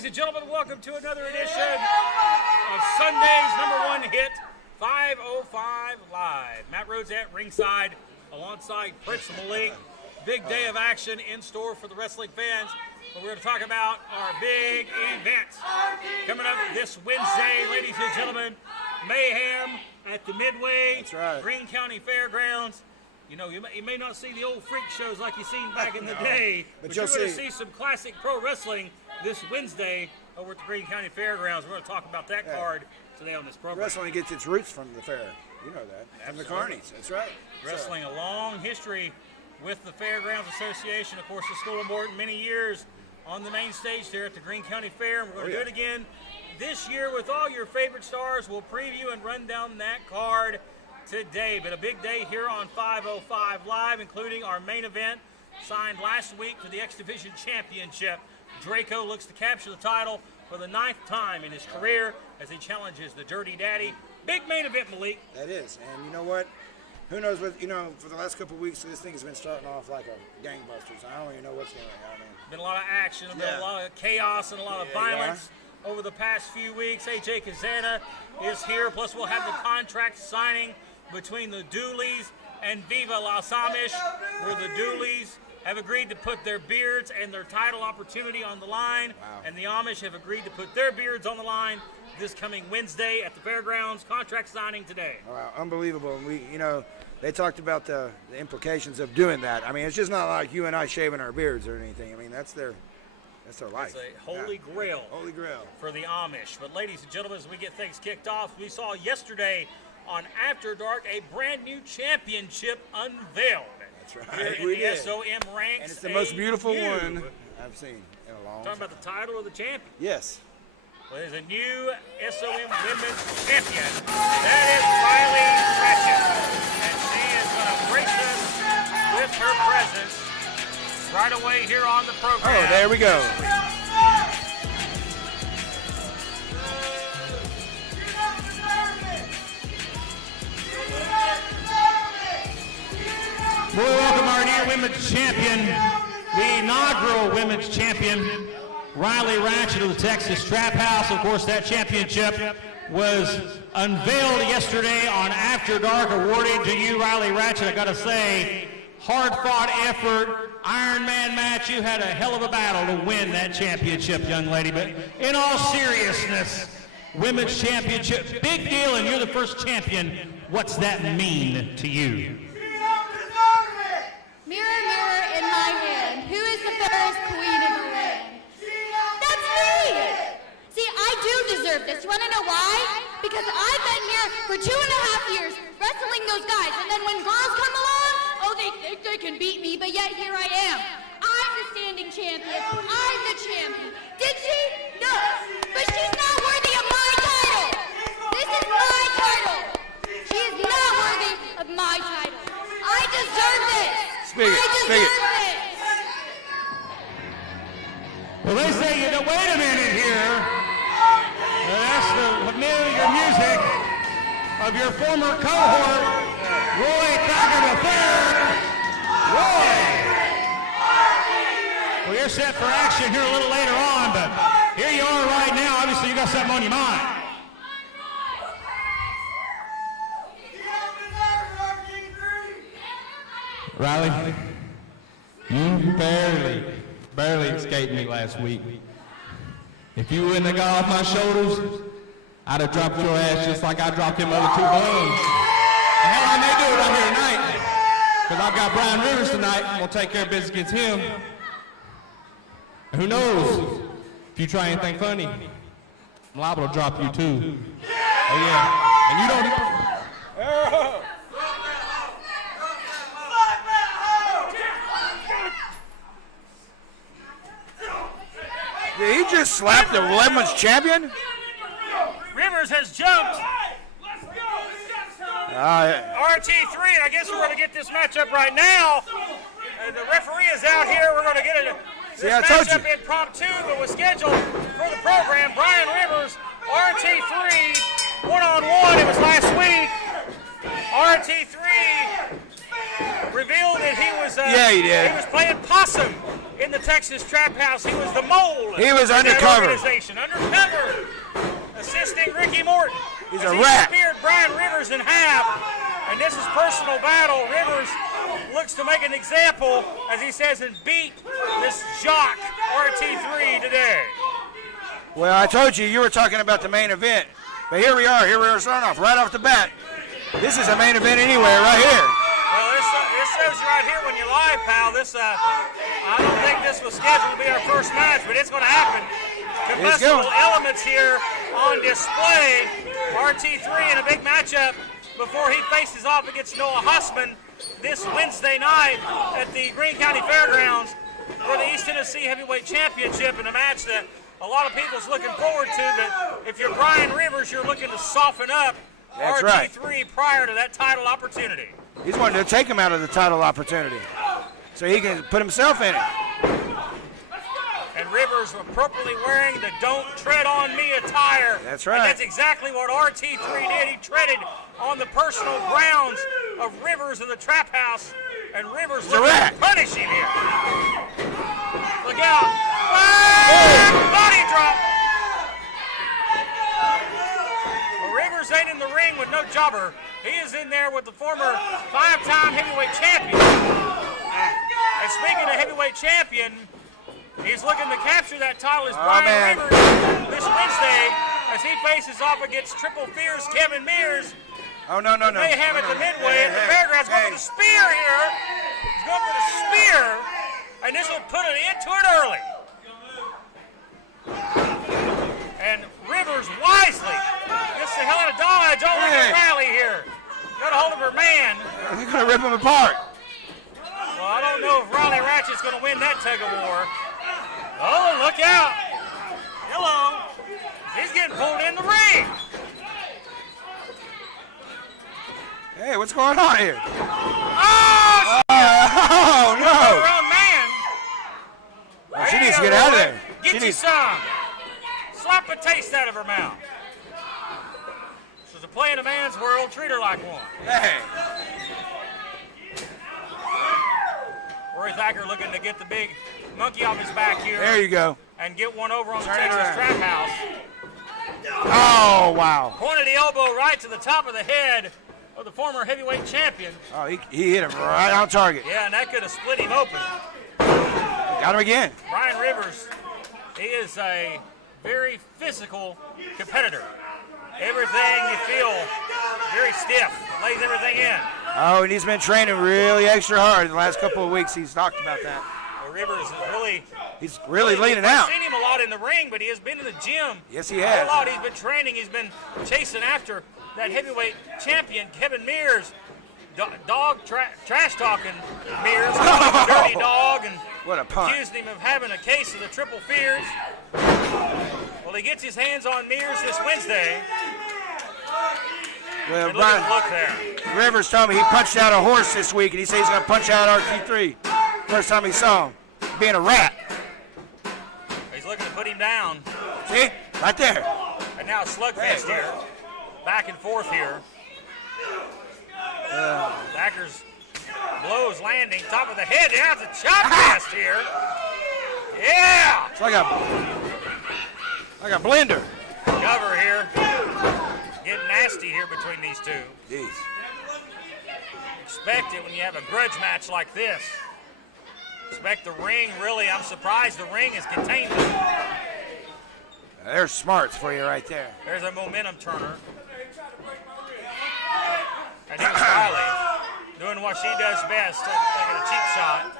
Ladies and gentlemen, welcome to another edition of Sunday's #1 hit, 505 Live. Matt Rhodes at ringside alongside Prince Malik. Big day of action in store for the wrestling fans. But we're going to talk about our big events. Coming up this Wednesday, ladies and gentlemen, Mayhem at the Midway, That's right. Greene County Fairgrounds. You know, you may not see the old freak shows like you seen back in the day, but you're going to see some classic pro wrestling this Wednesday over at the Greene County Fairgrounds. We're going to talk about that card today on this program. Wrestling gets its roots from the fair. You know that. From the carnies. That's right. Wrestling, a long history with the Fairgrounds Association. Of course, the School of Morton, many years on the main stage there at the Greene County Fair. And we're going to do it again this year with all your favorite stars. We'll preview and run down that card today. But a big day here on 505 Live, including our main event, signed last week for the X Division Championship. Draco looks to capture the title for the 9th time in his career as he challenges the Dirty Daddy. Big main event, Malik. That is. And you know what? Who knows what, for the last couple of weeks, this thing has been starting off like a gangbusters. I don't even know what's going on. Been a lot of action, been a lot of chaos and a lot of violence over the past few weeks. AJ Kazana is here, plus we'll have the contract signing between the Dooleys and Viva Las Amish, where the Dooleys have agreed to put their beards and their title opportunity on the line, and the Amish have agreed to put their beards on the line this coming Wednesday at the fairgrounds. Contract signing today. Wow, unbelievable. And they talked about the implications of doing that. I mean, it's just not like you and I shaving our beards or anything. I mean, that's their life. It's a holy grail. Holy grail. For the Amish. But ladies and gentlemen, as we get things kicked off, we saw yesterday on After Dark a brand new championship unveiled. That's right. Here in the SOM ranks. And it's the most beautiful one I've seen in a long time. Talking about the title of the champion. Yes. Well, there's a new SOM Women's Champion. That is Riley Ratchet. And she is going to grace us with her presence right away here on the program. Oh, there we go. We welcome our new women's champion, the inaugural women's champion, Riley Ratchet of the Texas Trap House. Of course, that championship was unveiled yesterday on After Dark, awarded to you, Riley Ratchet. I got to say, hard-fought effort, Iron Man match. You had a hell of a battle to win that championship, young lady. But in all seriousness, women's championship, big deal, and you're the first champion. What's that mean to you? Mirror, mirror in my hand, who is the fairest queen in the land? That's me! See, I do deserve this. You want to know why? Because I've been here for 2.5 years wrestling those guys, and then when girls come along, oh, they think they can beat me, but yet here I am. I'm the standing champion. I'm the champion. Did she? No. But she's not worthy of my title. This is my title. She is not worthy of my title. I deserve this. Speak it. Well, they say you don't wait a minute here. That's the familiar music of your former cohort, Roy Thacker III. Roy! Well, you're set for action here a little later on, but here you are right now. Obviously, you got something on your mind. Riley, you barely escaped me last week. If you wouldn't have got off my shoulders, I'd have dropped your ass just like I dropped them other 2 bones. And hell, I may do it right here tonight, because I've got Brian Rivers tonight. I'm going to take care of business against him. And who knows, if you try anything funny, I'm liable to drop you too. Oh yeah, and you don't... Did he just slap the women's champion? Rivers has jumped. RT3, and I guess we're going to get this matchup right now. The referee is out here. We're going to get this matchup impromptu, but was scheduled for the program. Brian Rivers, RT3, one-on-one. It was last week. RT3 revealed that he was he did. He was playing possum in the Texas Trap House. He was the mole. He was in that undercover. organization. Undercover. Assisting Ricky Morton. He's as a he rat. speared Brian Rivers in half. And this is personal battle. Rivers looks to make an example, as he says, and beat this jock RT3 today. Well, I told you were talking about the main event. But here we are starting off right off the bat. This is a main event anyway, right here. Well, this shows you right here when you're live, pal. I don't think this was scheduled to be our first match, but it's going to happen. Combustible elements here on display. RT3 in a big matchup before he faces off against Noah Hussman this Wednesday night at the Greene County Fairgrounds for the East Tennessee Heavyweight Championship, in a match that a lot of people's looking forward to. But if you're Brian Rivers, you're looking to soften up That's RT3 right. prior to that title opportunity. He's wanting to take him out of the title opportunity so he can put himself in it. And Rivers appropriately wearing the "Don't Tread on Me" attire. That's right. And that's exactly what RT3 did. He treaded on the personal grounds of Rivers in the Trap House, and Rivers looking to punish him here. Look out. Body drop. Well, Rivers ain't in the ring with no jobber. He is in there with the former 5-time heavyweight champion. And speaking of heavyweight champion, he's looking to capture that title as Brian Rivers this Wednesday as he faces off against Triple Fear's Kevin Mears. Oh, no. They have it the midway at the fairgrounds. Going for the spear here. He's going for the spear, and this will put an end to it early. And Rivers wisely gets the hell out of dodge over the rally here. Got a hold of her man. They're going to rip him apart. Well, I don't know if Riley Ratchet's going to win that tug of war. Oh, look out. Hello. He's getting pulled in the ring. Hey, what's going on here? Oh, no. wrong man. Well, she needs to get out of there. Get you some. Slap a taste out of her mouth. This is a play in a man's world. Treat her like one. Hey. Rory Thacker looking to get the big monkey off his back here. There you go. And get one over on the Texas Trap House. Oh, wow. Pointed the elbow right to the top of the head of the former heavyweight champion. Oh, he hit him right on target. Yeah, and that could have split him open. Got him again. Brian Rivers, he is a very physical competitor. Everything you feel very stiff, lays everything in. Oh, and he's been training really extra hard in the last couple of weeks. He's talked about that. Well, Rivers is really... He's really leaning out. I've seen him a lot in the ring, but he has been in the gym. Yes, he has. A lot. He's been training. He's been chasing after that heavyweight champion, Kevin Mears. Trash-talking Mears. Dirty dog. And what a punt. Accused him of having a case of the Triple Fears. Well, he gets his hands on Mears this Wednesday. Well, Brian Rivers told me he punched out a horse this week, and he says he's going to punch out RT3. First time he saw him, being a rat. He's looking to put him down. See? Right there. And now a slugfest here. Back and forth here. Thacker's blows landing. Top of the head. Yeah, it's a chop fest here. Yeah! It's like a blender. Cover here. Getting nasty here between these two. Jeez. Expect it when you have a grudge match like this. Expect the ring, really. I'm surprised the ring is contained. There's smarts for you right there. There's a momentum turner. And here's Riley doing what she does best, taking a cheap shot.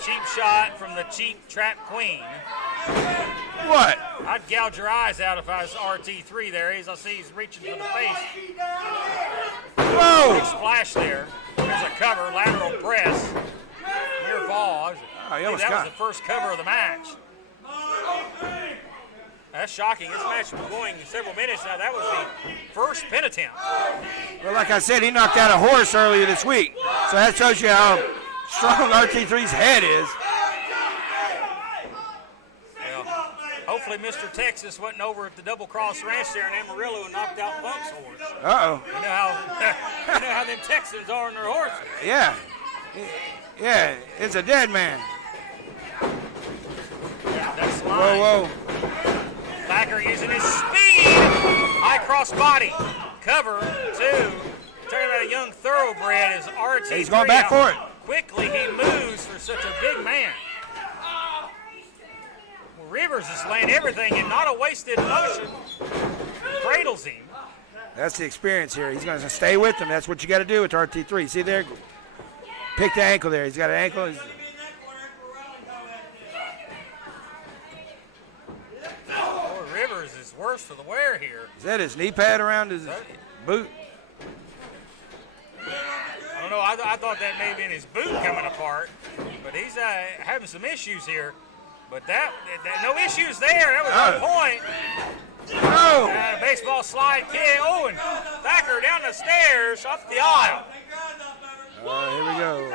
Cheap shot from the cheap trap queen. What? I'd gouge your eyes out if I was RT3 there. As I see he's reaching for the face. Whoa! Big splash there. There's a cover, lateral press. Near fall. Oh, he almost that got was the first cover of the match. That's shocking. This match has been going several minutes now. That was the first pin attempt. Well, like I said, he knocked out a horse earlier this week. So that shows you how strong RT3's head is. Well, hopefully Mr. Texas wasn't over at the Double Cross Ranch there in Amarillo and knocked out Funk's horse. Uh-oh. You know how You know how them Texans are on their horses. Yeah. Yeah, it's a dead man. Yeah, that's line. Whoa. Thacker using his speed. High cross body. Cover 2. Talking about a young thoroughbred is RT3. He's going back for it. Quickly he moves for such a big man. Well, Rivers is laying everything in, not a wasted motion. Cradles him. That's the experience here. He's going to stay with him. That's what you got to do with RT3. See there? Pick the ankle there. He's got an ankle. Rivers is worse for the wear here. Is that his knee pad around his boot? I don't know. I thought that may have been his boot coming apart, but he's having some issues here. But that no issues there. That was on point. No. Baseball slide kick. Oh, and Thacker down the stairs up the aisle. Here we go.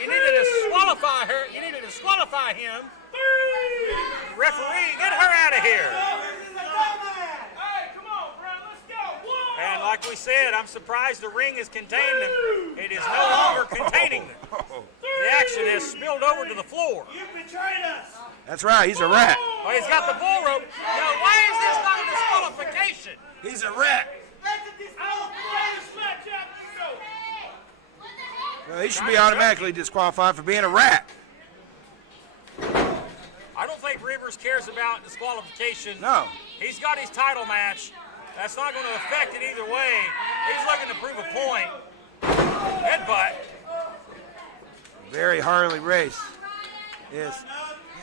You needed to disqualify her. You needed to disqualify him. Referee, get her out of here. And like we said, I'm surprised the ring is contained them. It is no longer containing them. The action has spilled over to the floor. You betrayed us. That's right. He's a rat. Oh, he's got the bull rope. Now, why is this not a disqualification? He's a rat. Well, he should be automatically disqualified for being a rat. I don't think Rivers cares about disqualification. No. He's got his title match. That's not going to affect it either way. He's looking to prove a point. Headbutt. Very Harley race. Yes.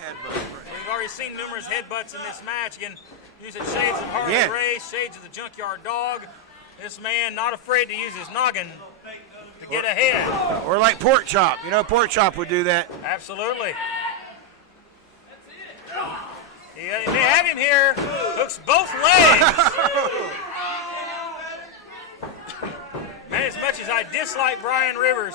Headbutt. We've already seen numerous headbutts in this match. Again, using shades of Harley Yeah. Race, shades of the Junkyard Dog. This man not afraid to use his noggin to get ahead. Or like Pork Chop. You know, Pork Chop would do that. Absolutely. You may have him here. Hooks both legs. Man, as much as I dislike Brian Rivers,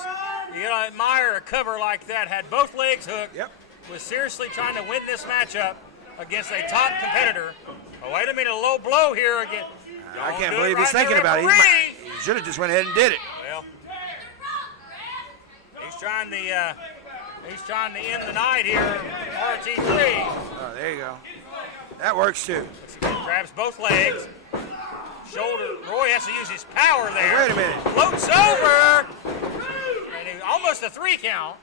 you gotta admire a cover like that. Had both legs hooked. Yep. Was seriously trying to win this matchup against a top competitor. Oh, wait a minute, a low blow here again. I can't Don't do believe right he's thinking to about it. referee. He should have just went ahead and did it. Well, he's trying to end the night here. RT3 Oh, there you go. That works too. grabs both legs. Shoulder. Roy has to use his power there. Hey, wait a minute. Floats over. And almost a 3 count.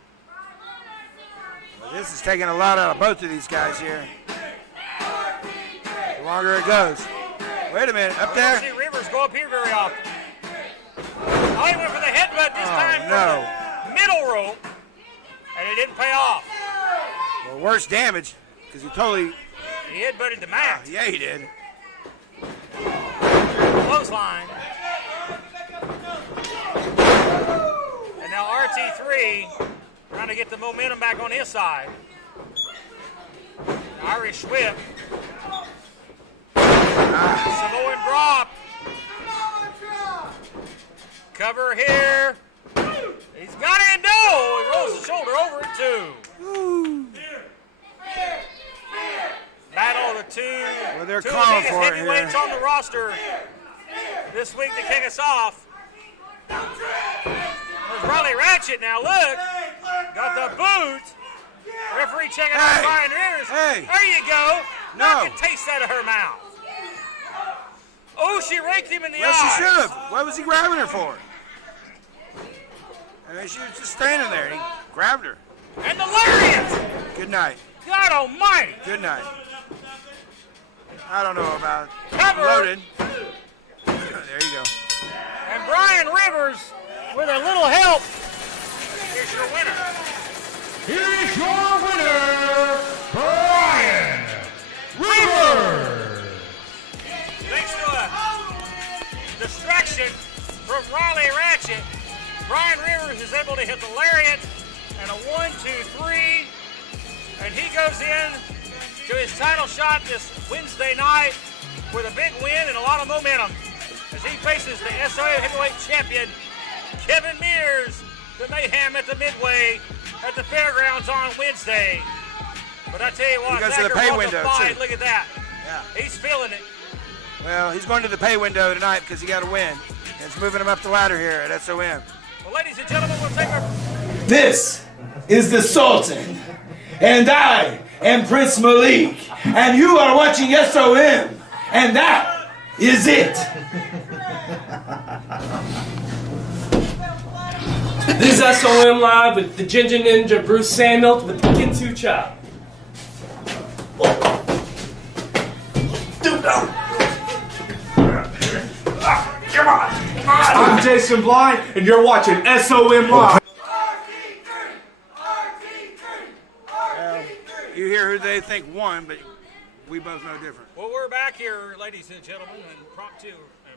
Well, this is taking a lot out of both of these guys here. The longer it goes. Wait a minute. Up We don't there. see Rivers go up here very often. Oh, he went for the headbutt this time no. from the middle rope. And it didn't pay off. Well, worse damage because he totally. He headbutted the mat. Yeah, he did. Clothesline. And now RT3 trying to get the momentum back on his side. Irish whip. Samoan drop. Cover here. He's got it. No! He rolls the shoulder over it too. Battle of the two. Well, they're two calling biggest for it heavyweights here. on the roster this week to kick us off. There's Riley Ratchet now. Look, got the boot. Referee checking out Brian Rivers. Hey. There you go. No. I can taste that of her mouth. Oh, she raked him in the Well, eye. she should have. What was he grabbing her for? I mean, she was just standing there. He grabbed her. And the lariat. Good night. God almighty. Good night. I don't know about Cover. loaded. There you go. And Brian Rivers, with a little help, is your winner. Here is your winner, Brian Rivers. Thanks to a distraction from Riley Ratchet, Brian Rivers is able to hit the lariat and a 1, 2, 3. And he goes in to his title shot this Wednesday night with a big win and a lot of momentum as he faces the SOM heavyweight champion, Kevin Mears, the Mayhem at the Midway at the fairgrounds on Wednesday. But I tell you what, He goes to the Thacker pay brought window, the fight. too. Look at that. Yeah. He's feeling it. Well, he's going to the pay window tonight because he got a win. And it's moving him up the ladder here at SOM. Well, ladies and gentlemen, we'll take our... This is the Sultan, and I am Prince Malik, and you are watching SOM, and that is it. This is SOM Live with the Ginger Ninja Bruce Samuels with the Kinsu Chop. I'm Jason Blythe, and you're watching SOM Live. You hear who they think won, but we both know different. Well, we're back here, ladies and gentlemen, and prompt to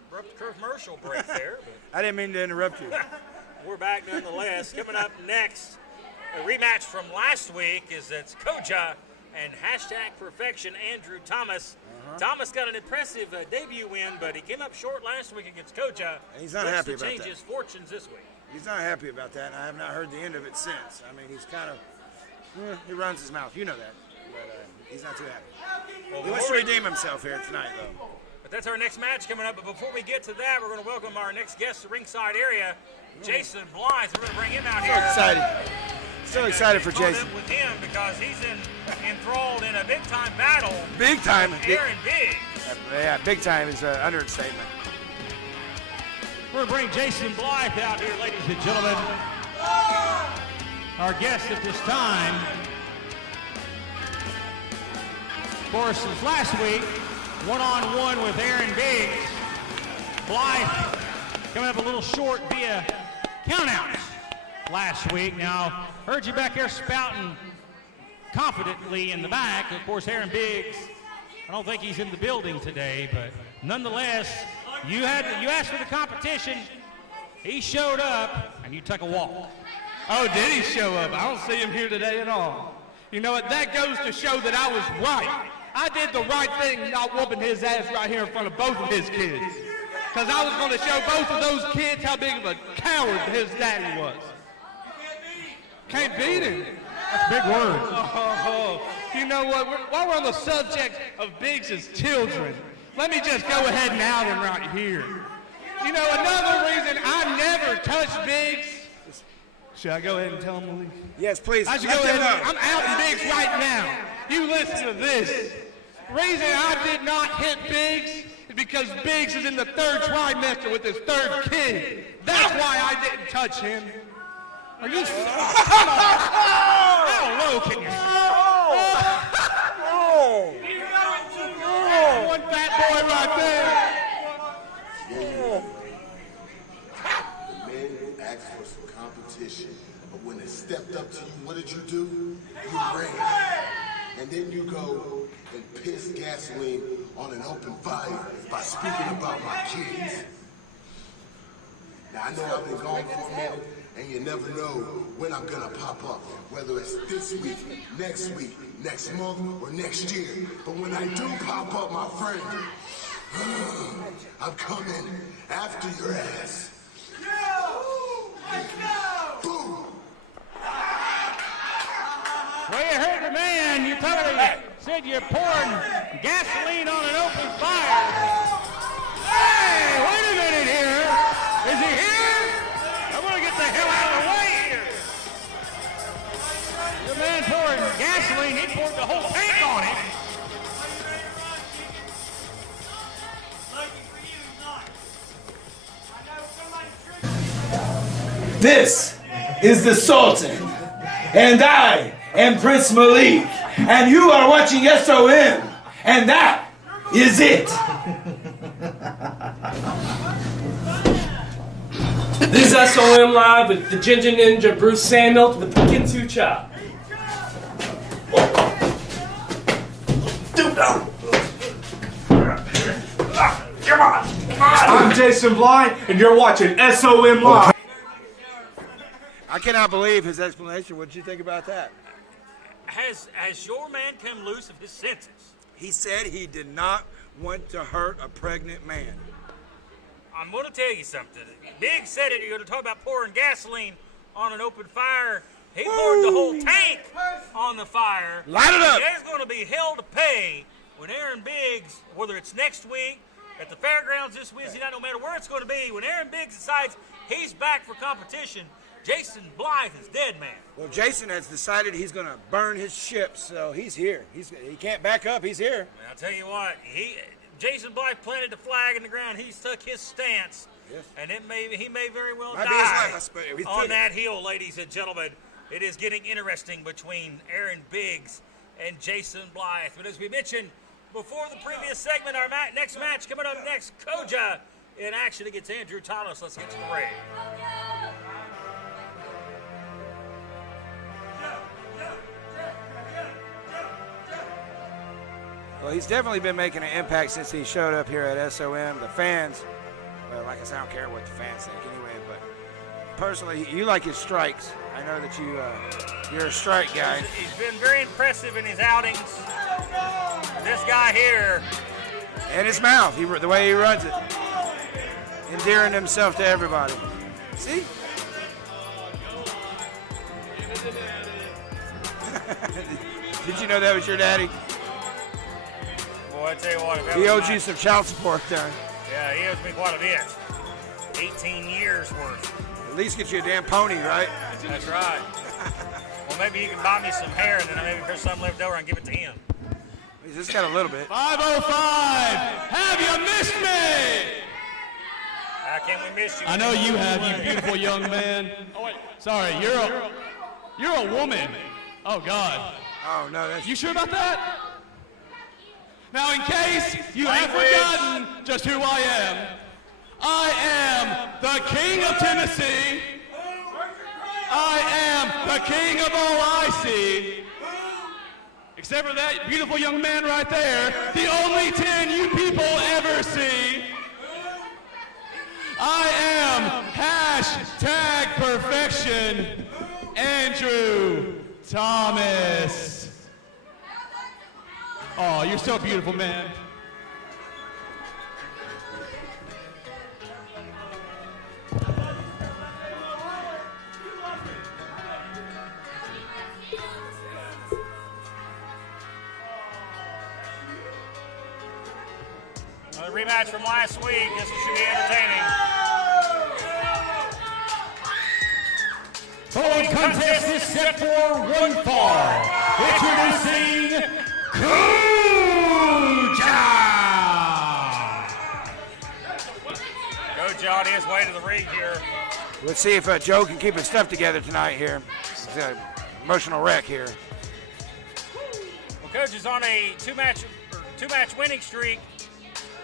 abrupt commercial break there. But I didn't mean to interrupt you. we're back nonetheless. Coming up next, a rematch from last week is it's Koja and #Perfection Andrew Thomas. Thomas got an impressive debut win, but he came up short last week against Koja. He's not Looks happy to about change that. his fortunes this week. He's not happy about that, and I have not heard the end of it since. I mean, he's kind of, he runs his mouth. You know that. But he's not too happy. Well, He wants to redeem himself here tonight, though. But that's our next match coming up. But before we get to that, we're going to welcome our next guest to the ringside area, Jason Blythe. We're going to bring him out So here. excited. So excited for Caught Jason. up with him because he's enthralled in a big-time battle. Big time. with Aaron Biggs. Yeah, big time is an understatement. We're going to bring Jason Blythe out here, ladies and gentlemen. Our guest at this time, of course, since last week, one-on-one with Aaron Biggs. Blythe coming up a little short via countouts last week. Now, heard you back there spouting confidently in the back. Of course, Aaron Biggs, I don't think he's in the building today, but nonetheless, you asked for the competition. He showed up, and you took a walk. Oh, did he show up? I don't see him here today at all. You know what? That goes to show that I was right. I did the right thing not whooping his ass right here in front of both of his kids. Because I was going to show both of those kids how big of a coward his daddy was. Can't beat him. That's big words. Oh, you know what? While we're on the subject of Biggs' children, let me just go ahead and out him right here. You know, another reason I never touched Biggs. Should I go ahead and tell him to leave? Yes, please. I should Let go them ahead. know. I'm outing Biggs right now. You listen to this. Reason I did not hit Biggs is because Biggs is in the third trimester with his third kid. That's why I didn't touch him. Are you? How low can you? One fat boy right there. The men asked for some competition, but when they stepped up to you, what did you do? You ran. And then you go and piss gasoline on an open fire by speaking about my kids. Now, I know I've been gone for a minute, and you never know when I'm gonna pop up, whether it's this week, next month, or next year. But when I do pop up, my friend, I'm coming after your ass. Boom! Well, you heard the man. You totally said you're pouring gasoline on an open fire. Hey, wait a minute here. Is he here? I'm going to get the hell out of the way here. The man pouring gasoline, he poured the whole tank on him. This is the Sultan, and I am Prince Malik, and you are watching SOM, and that is it. This is SOM Live with the Ginger Ninja Bruce Samuels with the Kinsu Chop. I'm Jason Blythe, and you're watching SOM Live. I cannot believe his explanation. What did you think about that? Has your man come loose of his senses? He said he did not want to hurt a pregnant man. I'm going to tell you something. Big said it. You're going to talk about pouring gasoline on an open fire. He poured the whole tank on the fire. Light it up. There's going to be hell to pay when Aaron Biggs, whether it's next week at the fairgrounds this Wednesday night, no matter where it's going to be. When Aaron Biggs decides he's back for competition, Jason Blythe is dead man. Well, Jason has decided he's going to burn his ship, so he's here. He can't back up. He's here. And I'll tell you what, Jason Blythe planted the flag in the ground. He stuck his stance, yes. And he may very well Might die be his last, but he's on that hill, ladies and gentlemen. It is getting interesting between Aaron Biggs and Jason Blythe. But as we mentioned before the previous segment, our next match coming up next, Koja in action against Andrew Thomas. Let's get to the ring. Well, he's definitely been making an impact since he showed up here at SOM. The fans, well, like I said, I don't care what the fans think anyway, but personally, you like his strikes. I know that you're a strike guy. He's been very impressive in his outings. This guy here. And his mouth, the way he runs it. Endearing himself to everybody. See? Did you know that was your daddy? Boy, I tell you what. He owed you some child support there. Yeah, he owes me quite a bit. 18 years worth. At least get you a damn pony, right? That's right. Well, maybe you can buy me some hair and then maybe there's some left over and give it to him. He's just got a little bit. 505, have you missed me? How can we miss you? I know you have, you beautiful young man. Oh wait, sorry, you're a woman. Oh God. Oh no, that's. You sure about that? Now, in case you have forgotten just who I am the King of Tennessee. I am the King of all I see. Except for that beautiful young man right there, the only 10 you people ever see. I am #perfection, Andrew Thomas. Oh, you're so beautiful, man. Another rematch from last week. This should be entertaining. Following contest is set for one fall. Introducing Koja! Koja on his way to the ring here. Let's see if Joe can keep his stuff together tonight here. He's an emotional wreck here. Well, Coach is on a two-match winning streak.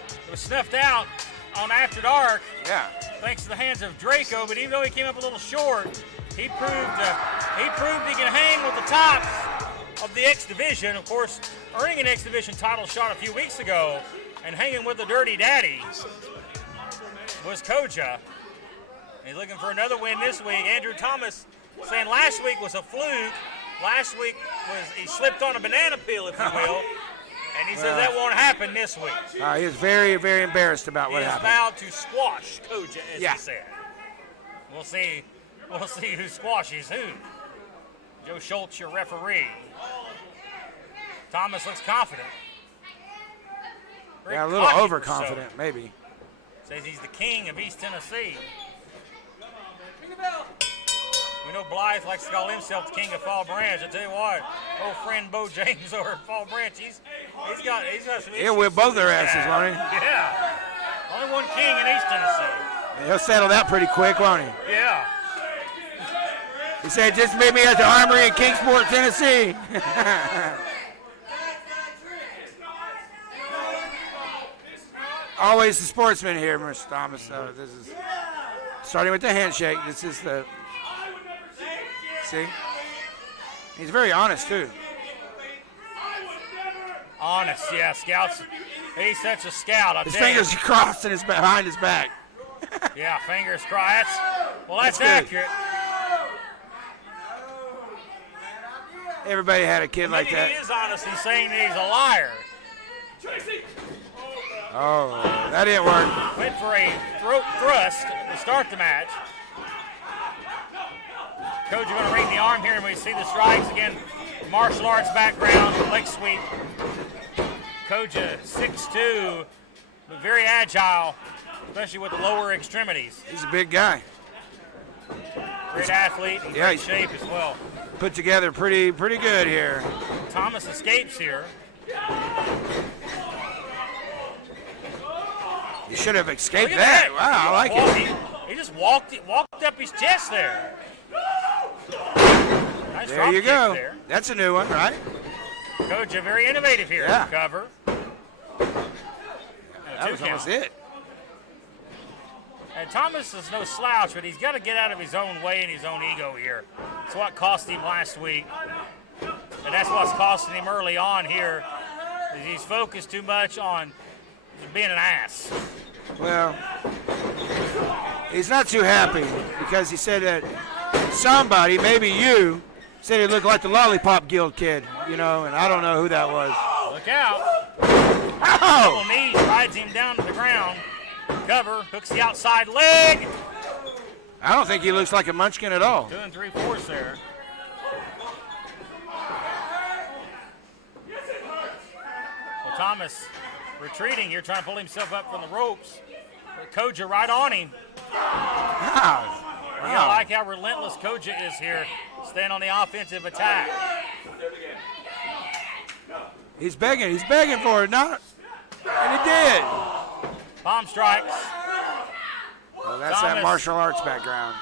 It was snuffed out on After Dark. Yeah. Thanks to the hands of Draco, but even though he came up a little short, he proved he can hang with the tops of the X Division. Of course, earning an X Division title shot a few weeks ago and hanging with the Dirty Daddy was Koja. He's looking for another win this week. Andrew Thomas saying last week was a fluke. Last week he slipped on a banana peel, if you will. And he says that won't happen this week. He was very, very embarrassed about what happened. He is vowed to squash Koja, as he said. We'll see who squashes who. Joe Schultz, your referee. Thomas looks confident. A little overconfident, maybe. Says he's the king of East Tennessee. We know Blythe likes to call himself the king of Fall Branch. I tell you what, old friend Bo James over at Fall Branch, he's got some issues. He'll whip both their asses, won't he? Yeah. Only one king in East Tennessee. He'll settle that pretty quick, won't he? Yeah. He said, just meet me at the Armory in Kingsport, Tennessee. Always the sportsman here, Mr. Thomas. So this is starting with the handshake. This is the. See? He's very honest, too. Honest, yeah. Scouts. He's such a scout. His fingers crossed and behind his back. Yeah, fingers crossed. That's accurate. Everybody had a kid like that. He is honest in saying that he's a liar. Oh, that didn't work. Went for a throat thrust to start the match. Coach, you're going to ring the arm here, and we see the strikes again. Martial arts background, leg sweep. Koja 6'2", but very agile, especially with the lower extremities. He's a big guy. Great athlete, in great shape as well. Put together pretty good here. Thomas escapes here. You should have escaped that. Wow, I like it. He just walked up his chest there. Nice There you go. there. That's a new one, right? Koja very innovative here. Yeah. Cover. That was almost it. And Thomas is no slouch, but he's got to get out of his own way and his own ego here. That's what cost him last week. And that's what's costing him early on here. Is he's focused too much on being an ass. Well, he's not too happy because he said that somebody, maybe you, said he looked like the Lollipop Guild kid, you know, and I don't know who that was. Look out. Oh! Double knees, rides him down to the ground. Cover, hooks the outside leg. I don't think he looks like a munchkin at all. 2 3/4 there. Well, Thomas retreating here, trying to pull himself up from the ropes. But Koja right on him. Wow. I like how relentless Koja is here, staying on the offensive attack. He's begging for it, not, and he did. Palm strikes. Well, that's Thomas, that martial arts background.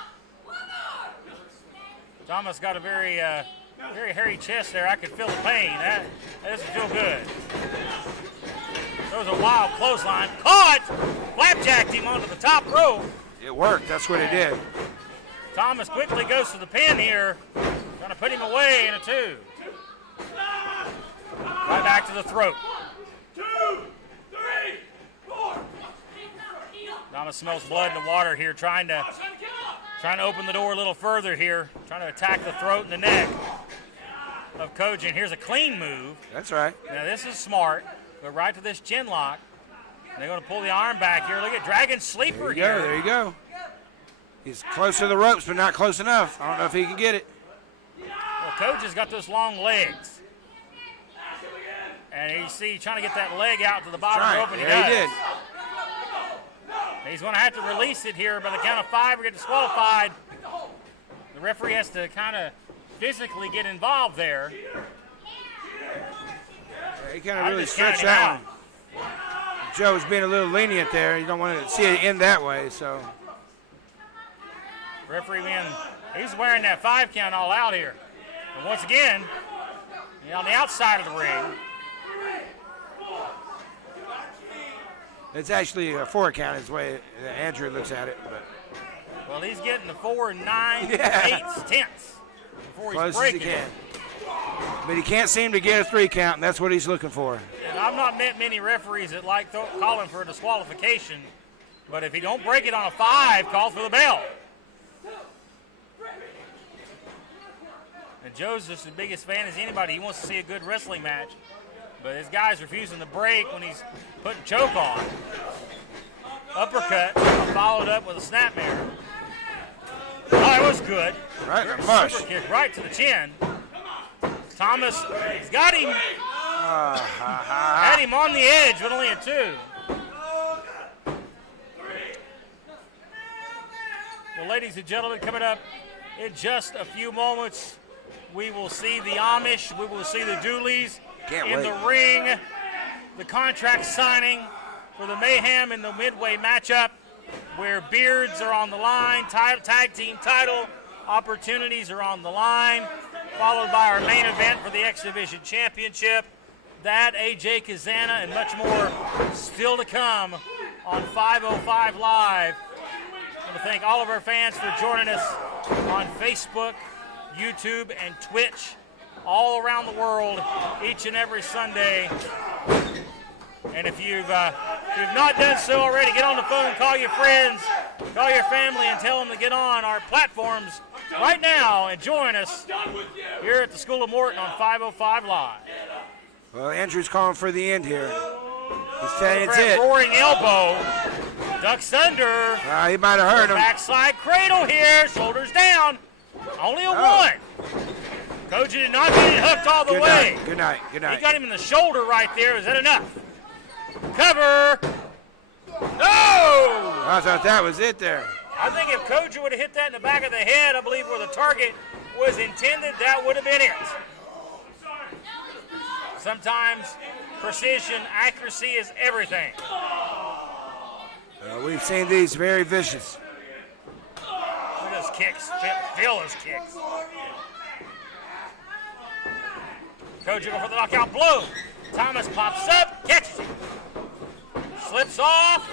Thomas got a very hairy chest there. I could feel the pain. That doesn't feel good. There was a wild clothesline. Caught! Flapjacked him onto the top rope. It worked. That's what it did. Thomas quickly goes to the pin here. Trying to put him away in a 2. Right back to the throat. 2, 3, 4. Thomas smells blood in the water here, trying to open the door a little further here, trying to attack the throat and the neck of Koja. And here's a clean move. That's right. Now this is smart. Go right to this chin lock. And they're going to pull the arm back here. Look at Dragon Sleeper here. There you go. He's close to the ropes, but not close enough. I don't know if he can get it. Well, Koja's got those long legs. And you see, trying to get that leg out to the bottom rope, and he does. He did. He's going to have to release it here by the count of 5 or get disqualified. The referee has to kind of physically get involved there. Yeah, he kind of really stretched that one. Joe's being a little lenient there. You don't want to see it end that way, so. Referee he's wearing that 5 count all out here. And once again, on the outside of the ring. It's actually a 4 count is the way Andrew looks at it. But. Well, he's getting the 4 9 8 tenths before he's close breaking. as he can. But he can't seem to get a 3 count, and that's what he's looking for. And I've not met many referees that like calling for a disqualification, but if he don't break it on a 5, call for the bell. And Joe's just the biggest fan as anybody. He wants to see a good wrestling match. But his guy's refusing to break when he's putting choke on. Uppercut, followed up with a snapmare. Oh, it was good. Right in the mush. Super kick right to the chin. Thomas, he's got him. Had him on the edge, but only a 2. Well, ladies and gentlemen, coming up in just a few moments, we will see the Amish. We will see the Dooleys in the ring. The contract signing for the Mayhem in the midway matchup, where beards are on the line, tag team title opportunities are on the line, followed by our main event for the X Division Championship. That, AJ Kazana, and much more still to come on 505 Live. I want to thank all of our fans for joining us on Facebook, YouTube, and Twitch all around the world each and every Sunday. And if you've not done so already, get on the phone, call your friends, call your family, and tell them to get on our platforms right now and join us here at the School of Morton on 505 Live. Well, Andrew's calling for the end here. He's saying it's it. Roaring elbow, ducks under. He might have hurt him. Backside cradle here, shoulders down. Only a 1. Koja did not get it hooked all the way. Good night. He got him in the shoulder right there. Is that enough? Cover. I thought that was it there. I think if Koja would have hit that in the back of the head, I believe where the target was intended, that would have been it. Sometimes precision, accuracy is everything. We've seen these very vicious. Look at those kicks. Feel those kicks. Koja go for the knockout blow. Thomas pops up, catches him. Slips off.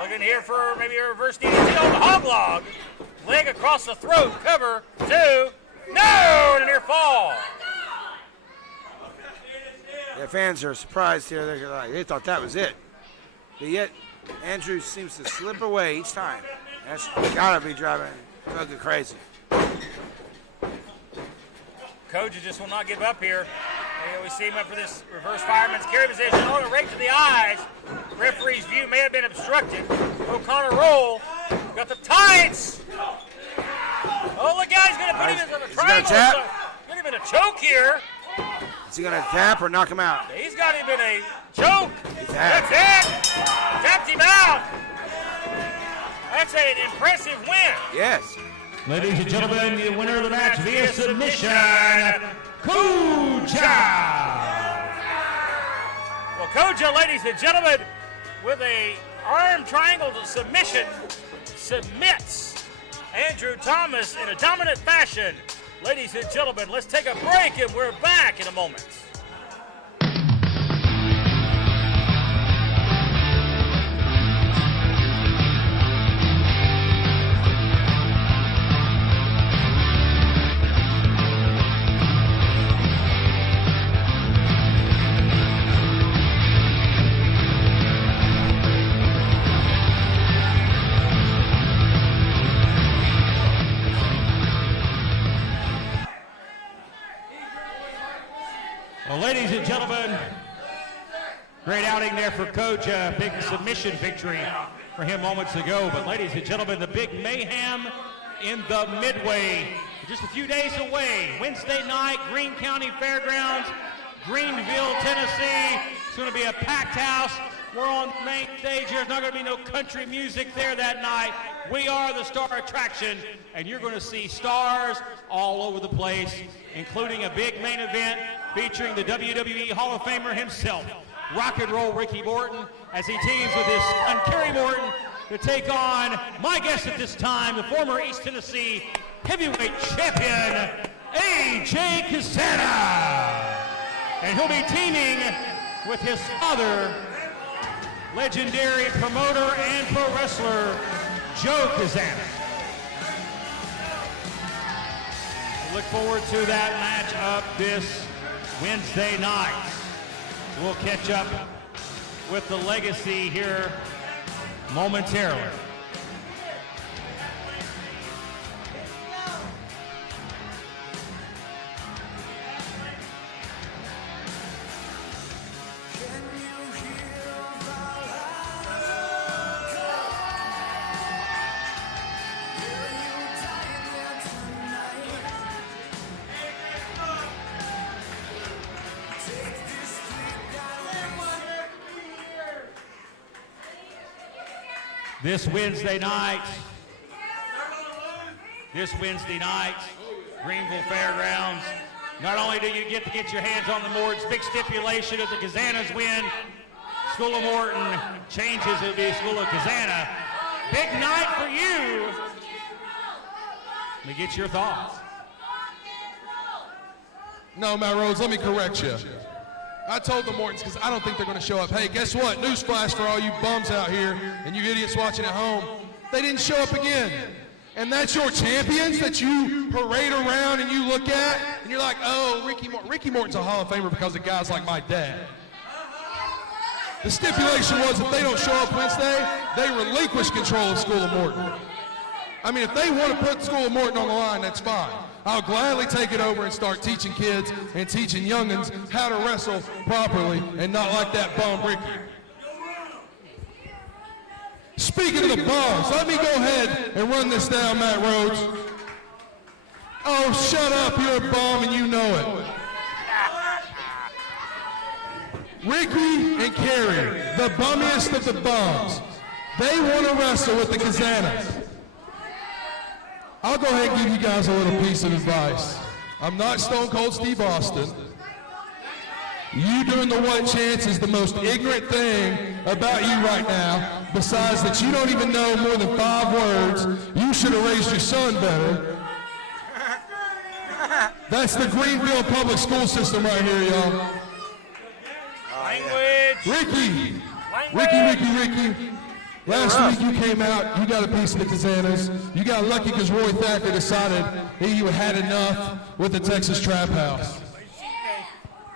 Looking here for maybe a reverse DDT on the hog log. Leg across the throat. Cover. 2. No! And a near fall. The fans are surprised here. They thought that was it. But yet, Andrew seems to slip away each time. That's gotta be driving Koja crazy. Koja just will not give up here. We see him up for this reverse fireman's carry position. Oh, right to the eyes. Referee's view may have been obstructed. O'Connor roll. Got the tights. Oh, look, guys, going to put him in a triangle. Put him in a choke here. Is he going to tap or knock him out? He's got him in a choke. That's it. Tapped him out. That's an impressive win. Yes. Ladies and gentlemen, the winner of the match via submission, Koja. Well, Koja, ladies and gentlemen, with a arm triangle submission, submits Andrew Thomas in a dominant fashion. Ladies and gentlemen, let's take a break and we're back in a moment. Well, ladies and gentlemen, great outing there for Koja. Big submission victory for him moments ago. But ladies and gentlemen, the big mayhem in the Midway. Just a few days away. Wednesday night, Greene County Fairgrounds, Greenville, Tennessee. It's going to be a packed house. We're on the main stage. There's not going to be no country music there that night. We are the star attraction, and you're going to see stars all over the place, including a big main event featuring the WWE Hall of Famer himself, Rock and Roll Ricky Morton, as he teams with his son Kerry Morton to take on my guest at this time, the former East Tennessee heavyweight champion, AJ Kazana. And he'll be teaming with his father, legendary promoter and pro wrestler, Joe Kazana. We look forward to that matchup this Wednesday night. We'll catch up with the legacy here momentarily. This Wednesday night, Greenville Fairgrounds, not only do you get to get your hands on the Morton's big stipulation of the Kazana's win, School of Morton changes, it'll be School of Kazana. Big night for you. Let me get your thoughts. No, Matt Rhodes, let me correct you. I told the Mortons because I don't think they're going to show up. Hey, guess what? Newsflash for all you bums out here and you idiots watching at home. They didn't show up again. And that's your champions that you parade around and you look at and you're like, oh, Ricky Morton's a Hall of Famer because of guys like my dad. The stipulation was if they don't show up Wednesday, they relinquish control of School of Morton. I mean, if they want to put School of Morton on the line, that's fine. I'll gladly take it over and start teaching kids and teaching youngins how to wrestle properly and not like that bum Ricky. Speaking of the bums, let me go ahead and run this down, Matt Rhodes. Oh, shut up, you're a bum and you know it. Ricky and Kerry, the bummiest of the bums. They want to wrestle with the Kazanas. I'll go ahead and give you guys a little piece of advice. I'm not Stone Cold Steve Austin. You doing the one chance is the most ignorant thing about you right now, besides that you don't even know more than 5 words. You should have raised your son better. That's the Greenville public school system right here, y'all. Language. Ricky. Language. Ricky. Last week you came out, you got a piece of the Kazanas. You got lucky because Roy Thacker decided he had enough with the Texas Trap House.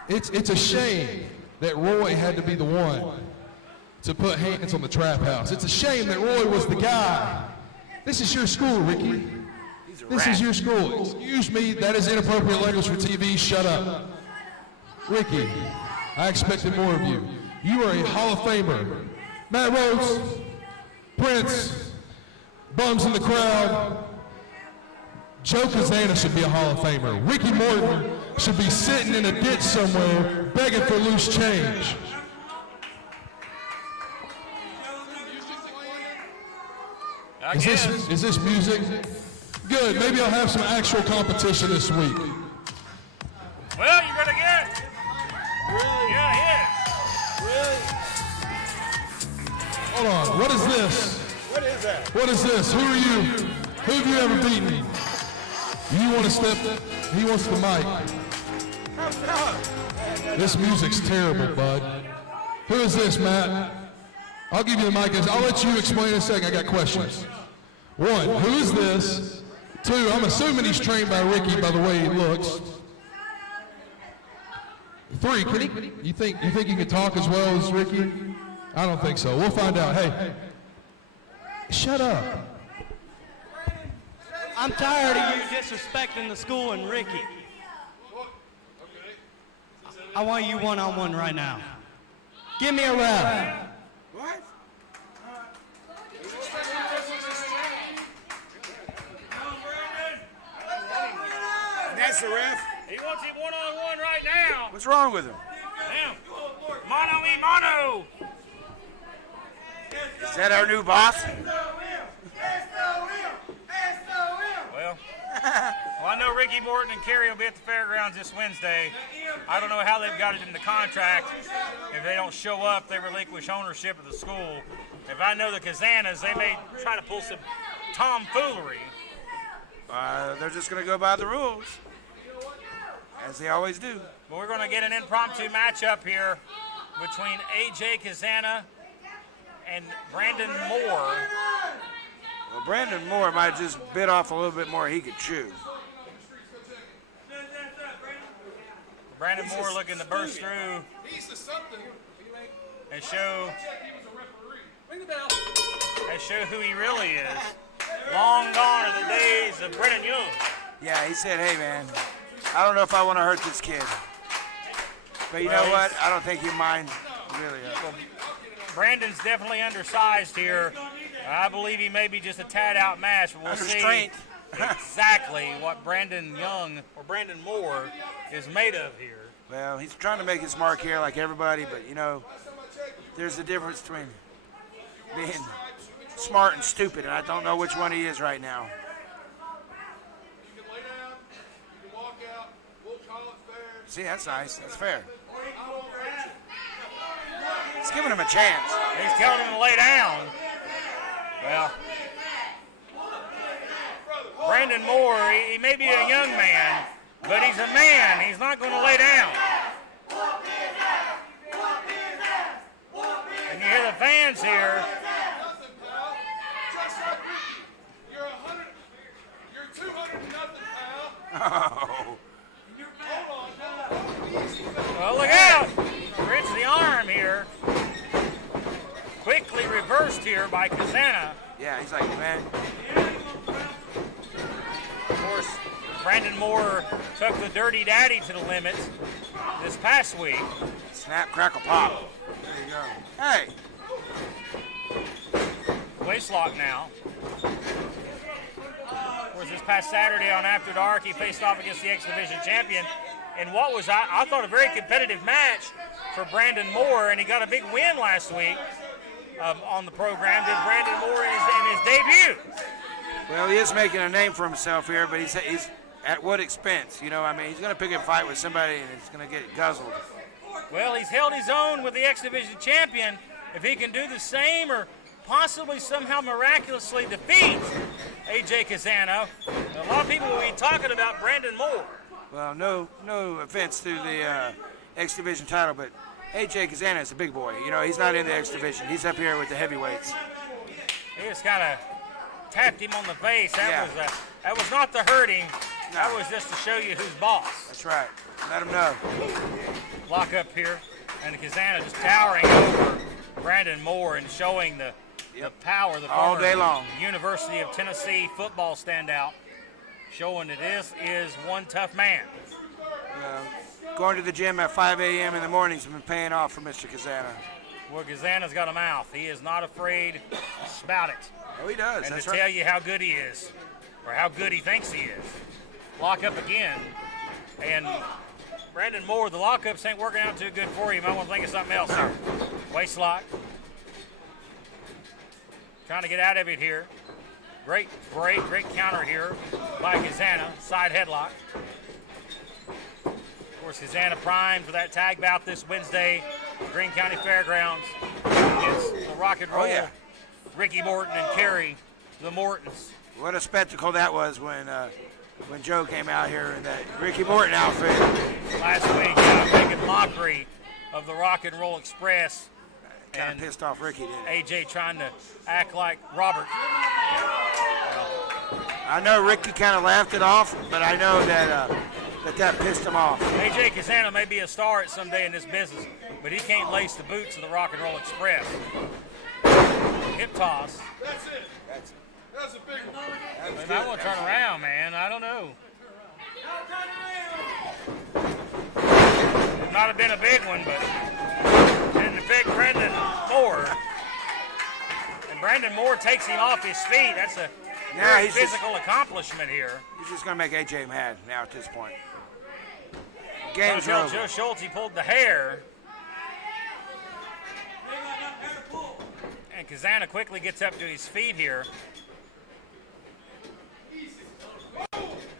It's a shame that Roy had to be the one to put hands on the Trap House. It's a shame that Roy was the guy. This is your school, Ricky. This is your school. Excuse me, that is inappropriate language for TV. Shut up. Ricky, I expected more of you. You are a Hall of Famer. Matt Rhodes, Prince, bums in the crowd. Joe Kazana should be a Hall of Famer. Ricky Morton should be sitting in a ditch somewhere begging for loose change. Is this music? Good, maybe I'll have some actual competition this week. Well, you're gonna get. Really? Yeah, he Really? Hold on, what is this? What is that? What is this? Who are you? Who have you ever beaten? You want to step? He wants the mic. This music's terrible, bud. Who is this, Matt? I'll give you the mic. I'll let you explain in a second. I got questions. 1, who is this? 2, I'm assuming he's trained by Ricky by the way he looks. 3, you think he can talk as well as Ricky? I don't think so. We'll find out. Hey, shut up. I'm tired of you disrespecting the school and Ricky. I want you one-on-one right now. Give me a ref. What? That's the ref? He wants him one-on-one right now. What's wrong with him? Damn. Mono e mono. Is that our new boss? Well, I know Ricky Morton and Kerry will be at the fairgrounds this Wednesday. I don't know how they've got it in the contract. If they don't show up, they relinquish ownership of the school. If I know the Kazanas, they may try to pull some tomfoolery. They're just going to go by the rules, as they always do. But we're going to get an impromptu matchup here between A.J. Kazana and Brandon Moore. Well, Brandon Moore might just bit off a little bit more he could chew. Brandon Moore looking to burst through and show who he really is. Long gone are the days of Brennan Young. Yeah, he said, hey, man, I don't know if I want to hurt this kid. But you know what? I don't think he mind really. Brandon's definitely undersized here. I believe he may be just a tad outmatched. We'll see exactly what Brandon Young or Brandon Moore is made of here. Well, he's trying to make his mark here like everybody, but, you know, there's a difference between being smart and stupid, and I don't know which one he is right now. See, that's nice. That's fair. He's giving him a chance. He's telling him to lay down. Well, Brandon Moore, he may be a young man, but he's a man. He's not going to lay down. And you hear the fans here. Oh. Well, look out. Bridge the arm here. Quickly reversed here by Kazana. Yeah, he's like, man. Of course, Brandon Moore took the Dirty Daddy to the limit this past week. Snap, crackle, pop. There you go. Hey. Waist lock now. Of course, this past Saturday on After Dark, he faced off against the X Division champion in what was, I thought, a very competitive match for Brandon Moore, and he got a big win last week on the program did Brandon Moore in his debut. Well, he is making a name for himself here, but he's at what expense? You know, I mean, he's going to pick a fight with somebody and he's going to get guzzled. Well, he's held his own with the X Division champion. If he can do the same or possibly somehow miraculously defeat AJ Kazana, a lot of people will be talking about Brandon Moore. Well, no offense to the X Division title, but AJ Kazana is a big boy. You know, he's not in the X Division. He's up here with the heavyweights. He just kind of tapped him on the face. That was not to hurt him. No. That was just to show you who's boss. That's right. Let him know. Lock up here, and Kazana just towering over Brandon Moore and showing the power, the all day long. University of Tennessee football standout, showing that this is one tough man. Going to the gym at 5 a.m. in the mornings has been paying off for Mr. Kazana. Well, Kazana's got a mouth. He is not afraid to spout it. Oh, he does. And That's to right. tell you how good he is, or how good he thinks he is. Lock up again. And Brandon Moore, the lockups ain't working out too good for you. You might want to think of something else here. Waist lock. Trying to get out of it here. Great break, great counter here by Kazana. Side headlock. Of course, Kazana primed for that tag bout this Wednesday, Greene County Fairgrounds, against the Rock and Roll, Ricky Morton and Kerry, the Mortons. What a spectacle that was when Joe came out here in that Ricky Morton outfit. Last week, making mockery of the Rock and Roll Express. Kind of pissed off Ricky, didn't AJ trying to act like Robert. I know Ricky kind of laughed it off, but I know that pissed him off. AJ Kazana may be a star at some day in this business, but he can't lace the boots of the Rock and Roll Express. Hip toss. That's it. That's a big one. Maybe I want to turn around, man. I don't know. Would not have been a big one, but didn't affect Brandon Moore. And Brandon Moore takes him off his feet. That's a very physical accomplishment here. He's just going to make AJ mad now at this point. Game's over. over. Joe Schultz, he pulled the hair. And Kazana quickly gets up to his feet here.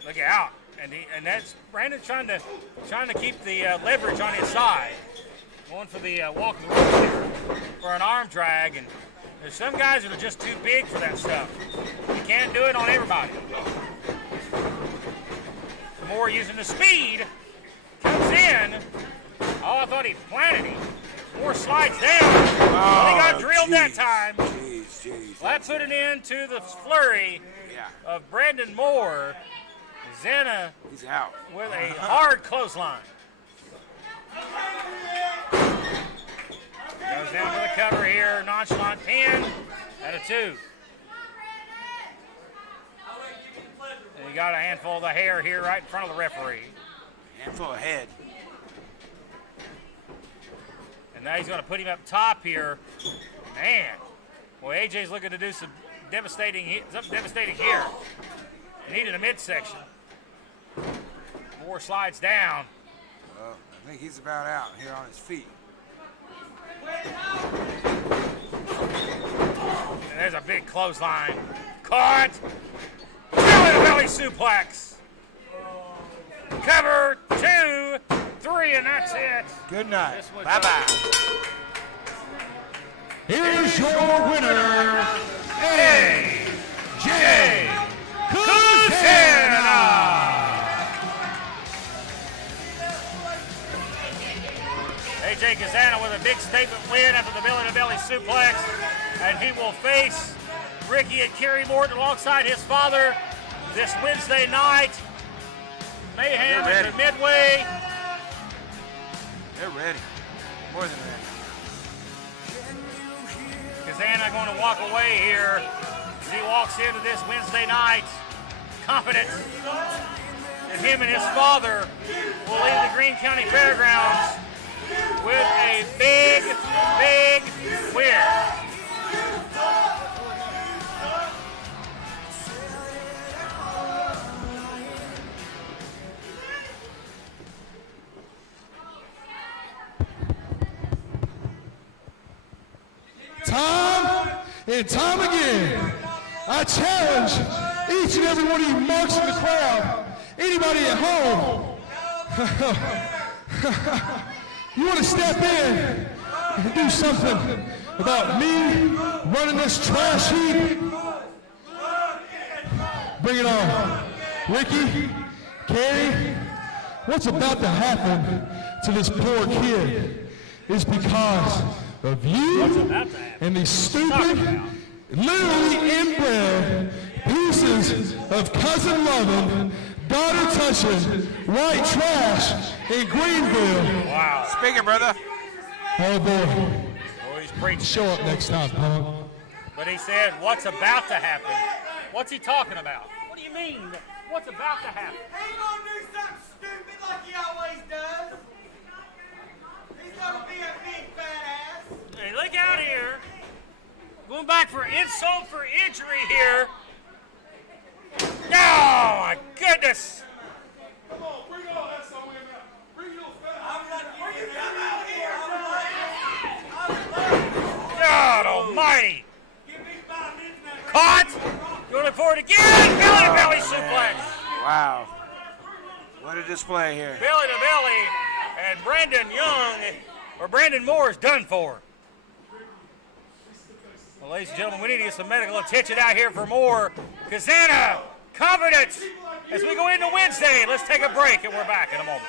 Look out. And that's Brandon trying to keep the leverage on his side. Going for the walk of the rope here for an arm drag. And there's some guys that are just too big for that stuff. You can't do it on everybody. Moore using the speed. Comes in. Oh, I thought he planted him. Moore slides down. But he got drilled that time. Well, that put it into the flurry of Brandon Moore. Kazana he's out with a hard clothesline. Goes down for the cover here. Nonchalant pin at a 2. And he got a handful of the hair here right in front of the referee. Handful of head. And now he's going to put him up top here. Man. Well, AJ's looking to do something devastating here. He needed a midsection. Moore slides down. Well, I think he's about out here on his feet. And there's a big clothesline. Caught. Belly suplex. Cover 2, 3, and that's it. Good night. Bye-bye. Here's your winner, AJ Kazana. AJ Kazana with a big statement win after the belly-to-belly suplex, and he will face Ricky and Kerry Morton alongside his father this Wednesday night. Mayhem at the Midway. They're ready. More than ready. Kazana going to walk away here as he walks into this Wednesday night confident that him and his father will leave the Greene County Fairgrounds with a big, big win. Time And time again, I challenge each and every one of you marks in the crowd, anybody at home, you want to step in and do something about me running this trash heap? Bring it on. Ricky, Carrie, what's about to happen to this poor kid is because of you and these stupid, literally inbred pieces of cousin-loving, daughter-touching, white trash in Greenville. Wow. Speaking, brother. Oh, boy. Oh, he's preaching. Show up next time, punk. But he said, what's about to happen? What's he talking about? What do you mean? What's about to happen? He's gonna do something stupid like he always does. He's gonna be a big fat ass. Hey, look out here. Going back for insult for injury here. Oh, my goodness. Come on, bring all that somewhere now. Bring your I'm like, you come out here. God almighty. Give me 5 minutes now. Caught. Going forward again. Belly to belly suplex. Wow. What a display here. Belly to belly. And Brandon Young, or Brandon Moore, is done for. Well, ladies and gentlemen, we need to get some medical attention out here for more Kazana confidence as we go into Wednesday. Let's take a break, and we're back in a moment.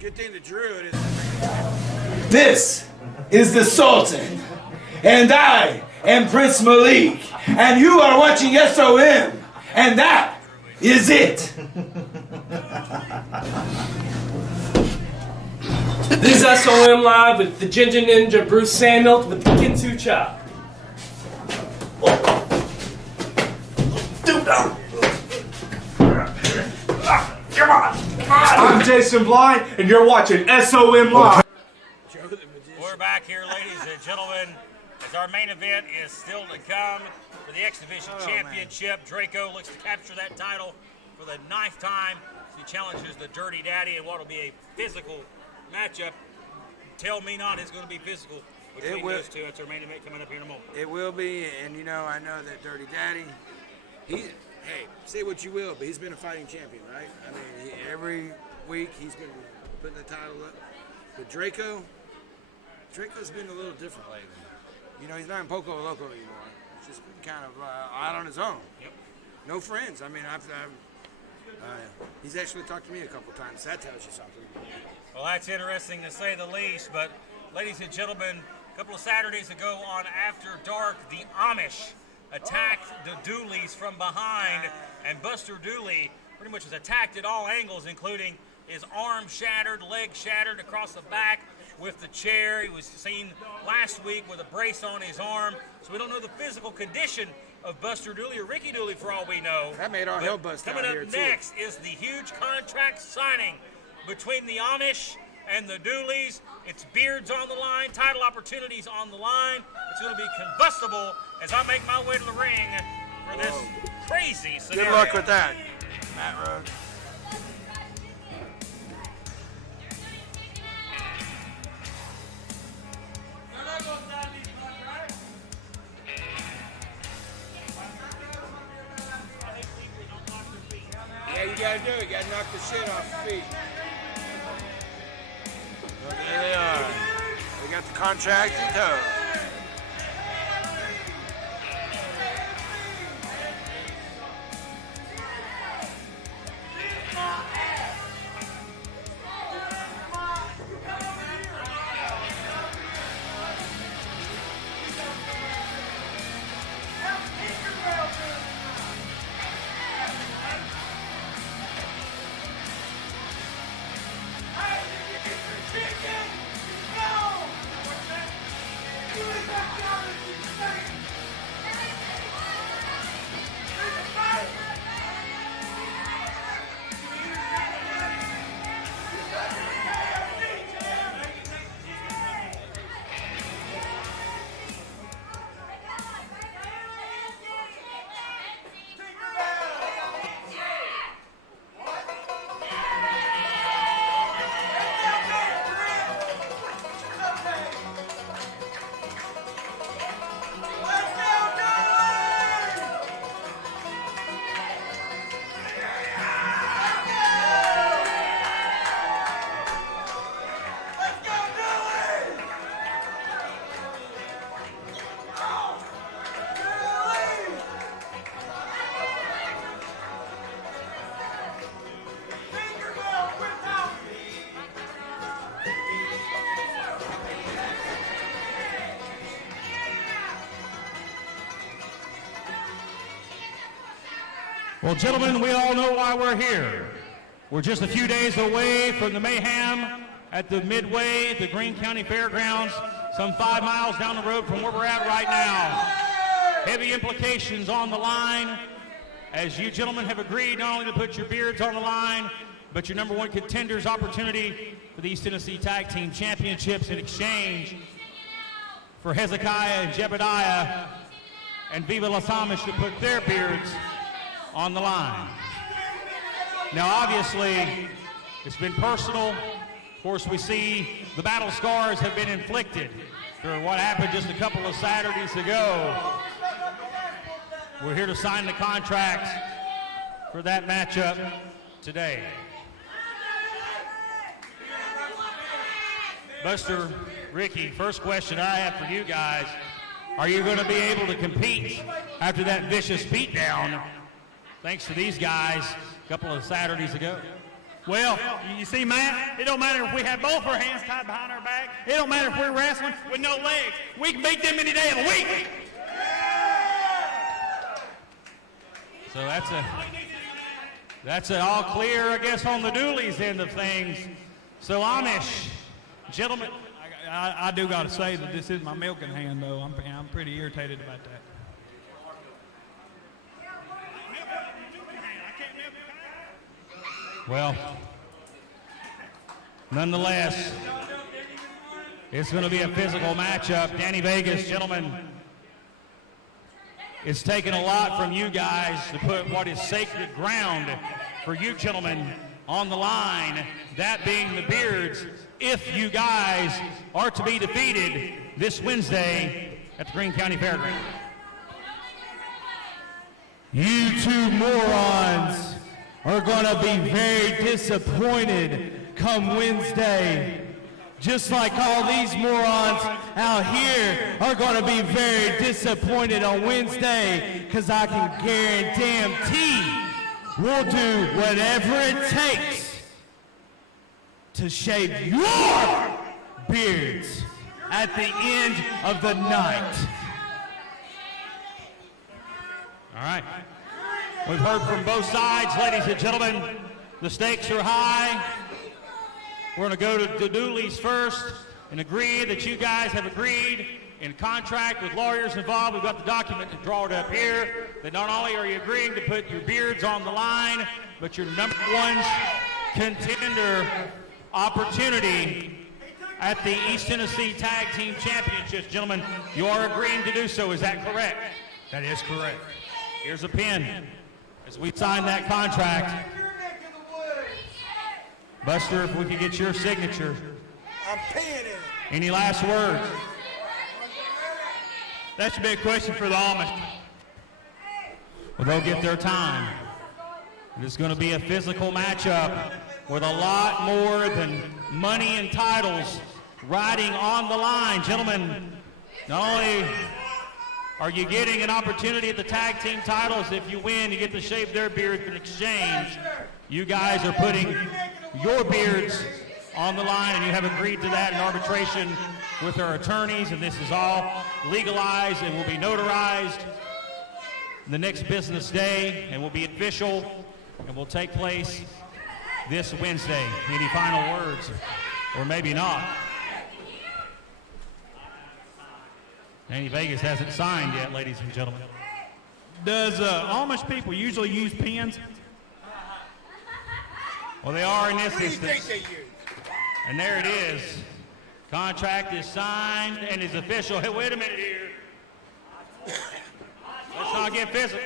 Good thing the Druid is. This is the Sultan, and I am Prince Malik, and you are watching SOM, and that is it. This is SOM Live with the Ginger Ninja Bruce Samuel with the Kinsu Chop. Come on. I'm Jason Blythe, and you're watching SOM Live. We're back here, ladies and gentlemen, as our main event is still to come for the X Division Championship. Draco looks to capture that title for the 9th time. He challenges the Dirty Daddy in what will be a physical matchup. Tell me not, it's going to be physical between those two. That's our main event coming up here in a moment. It will be, and you know, I know that Dirty Daddy, hey, say what you will, but he's been a fighting champion, right? I mean, every week he's been putting the title up. But Draco's been a little different lately. You know, he's not in Poco Loco anymore. He's just been kind of out on his own. Yep. No friends. I mean, he's actually talked to me a couple times. That tells you something. Well, that's interesting to say the least, but ladies and gentlemen, a couple of Saturdays ago on After Dark, the Amish attacked the Dooleys from behind, and Buster Dooley pretty much was attacked at all angles, including his arm shattered, leg shattered across the back, with the chair. He was seen last week with a brace on his arm, so we don't know the physical condition of Buster Dooley or Ricky Dooley for all we know. That made all hell bust out Coming here, up too. next is the huge contract signing between the Amish and the Dooleys. It's beards on the line, title opportunities on the line. It's going to be combustible as I make my way to the ring for this crazy scenario. Good luck with that, Matt Rhodes. Yeah, you gotta do it. You gotta knock the shit off your feet. Look, there they are. They got the contract in tow. Well, gentlemen, we all know why we're here. We're just a few days away from the mayhem at the Midway at the Greene County Fairgrounds, some 5 miles down the road from where we're at right now. Heavy implications on the line, as you gentlemen have agreed not only to put your beards on the line, but your number one contender's opportunity for the East Tennessee Tag Team Championships in exchange for Hezekiah and Jebediah and Viva Las Amish to put their beards on the line. Now, obviously, it's been personal. Of course, we see the battle scars have been inflicted for what happened just a couple of Saturdays ago. We're here to sign the contract for that matchup today. Buster, Ricky, first question I have for you guys. Are you going to be able to compete after that vicious beatdown thanks to these guys a couple of Saturdays ago? Well, you see, Matt, it don't matter if we have both our hands tied behind our back. It don't matter if we're wrestling with no legs. We can beat them any day of the week. So that's a all clear, I guess, on the Dooleys end of things. So Amish, gentlemen. I do got to say that this is my milking hand, though. I'm pretty irritated about that. Well, nonetheless, it's going to be a physical matchup. Danny Vegas, gentlemen, it's taken a lot from you guys to put what is sacred ground for you gentlemen on the line, that being the beards, if you guys are to be defeated this Wednesday at the Greene County Fairgrounds. You two morons are going to be very disappointed come Wednesday. Just like all these morons out here are going to be very disappointed on Wednesday, because I can guarantee we'll do whatever it takes to shave your beards at the end of the night. All right. We've heard from both sides, ladies and gentlemen. The stakes are high. We're going to go to the Dooleys first and agree that you guys have agreed in contract with lawyers involved. We've got the document to draw it up here, that not only are you agreeing to put your beards on the line, but your number one contender opportunity at the East Tennessee Tag Team Championships. Gentlemen, you are agreeing to do so. Is that correct? That is correct. Here's a pen as we sign that contract. Buster, if we could get your signature. I'm paying it. Any last words? That should be a question for the Amish. Well, they'll get their time. It's going to be a physical matchup with a lot more than money and titles riding on the line. Gentlemen, not only are you getting an opportunity at the tag team titles, if you win, you get to shave their beards in exchange. You guys are putting your beards on the line, and you have agreed to that in arbitration with our attorneys, and this is all legalized and will be notarized the next business day and will be official and will take place this Wednesday. Any final words? Or maybe not. Danny Vegas hasn't signed yet, ladies and gentlemen. Does Amish people usually use pens? Well, they are in this instance. And there it is. Contract is signed and is official. Hey, wait a minute here. Let's not get physical.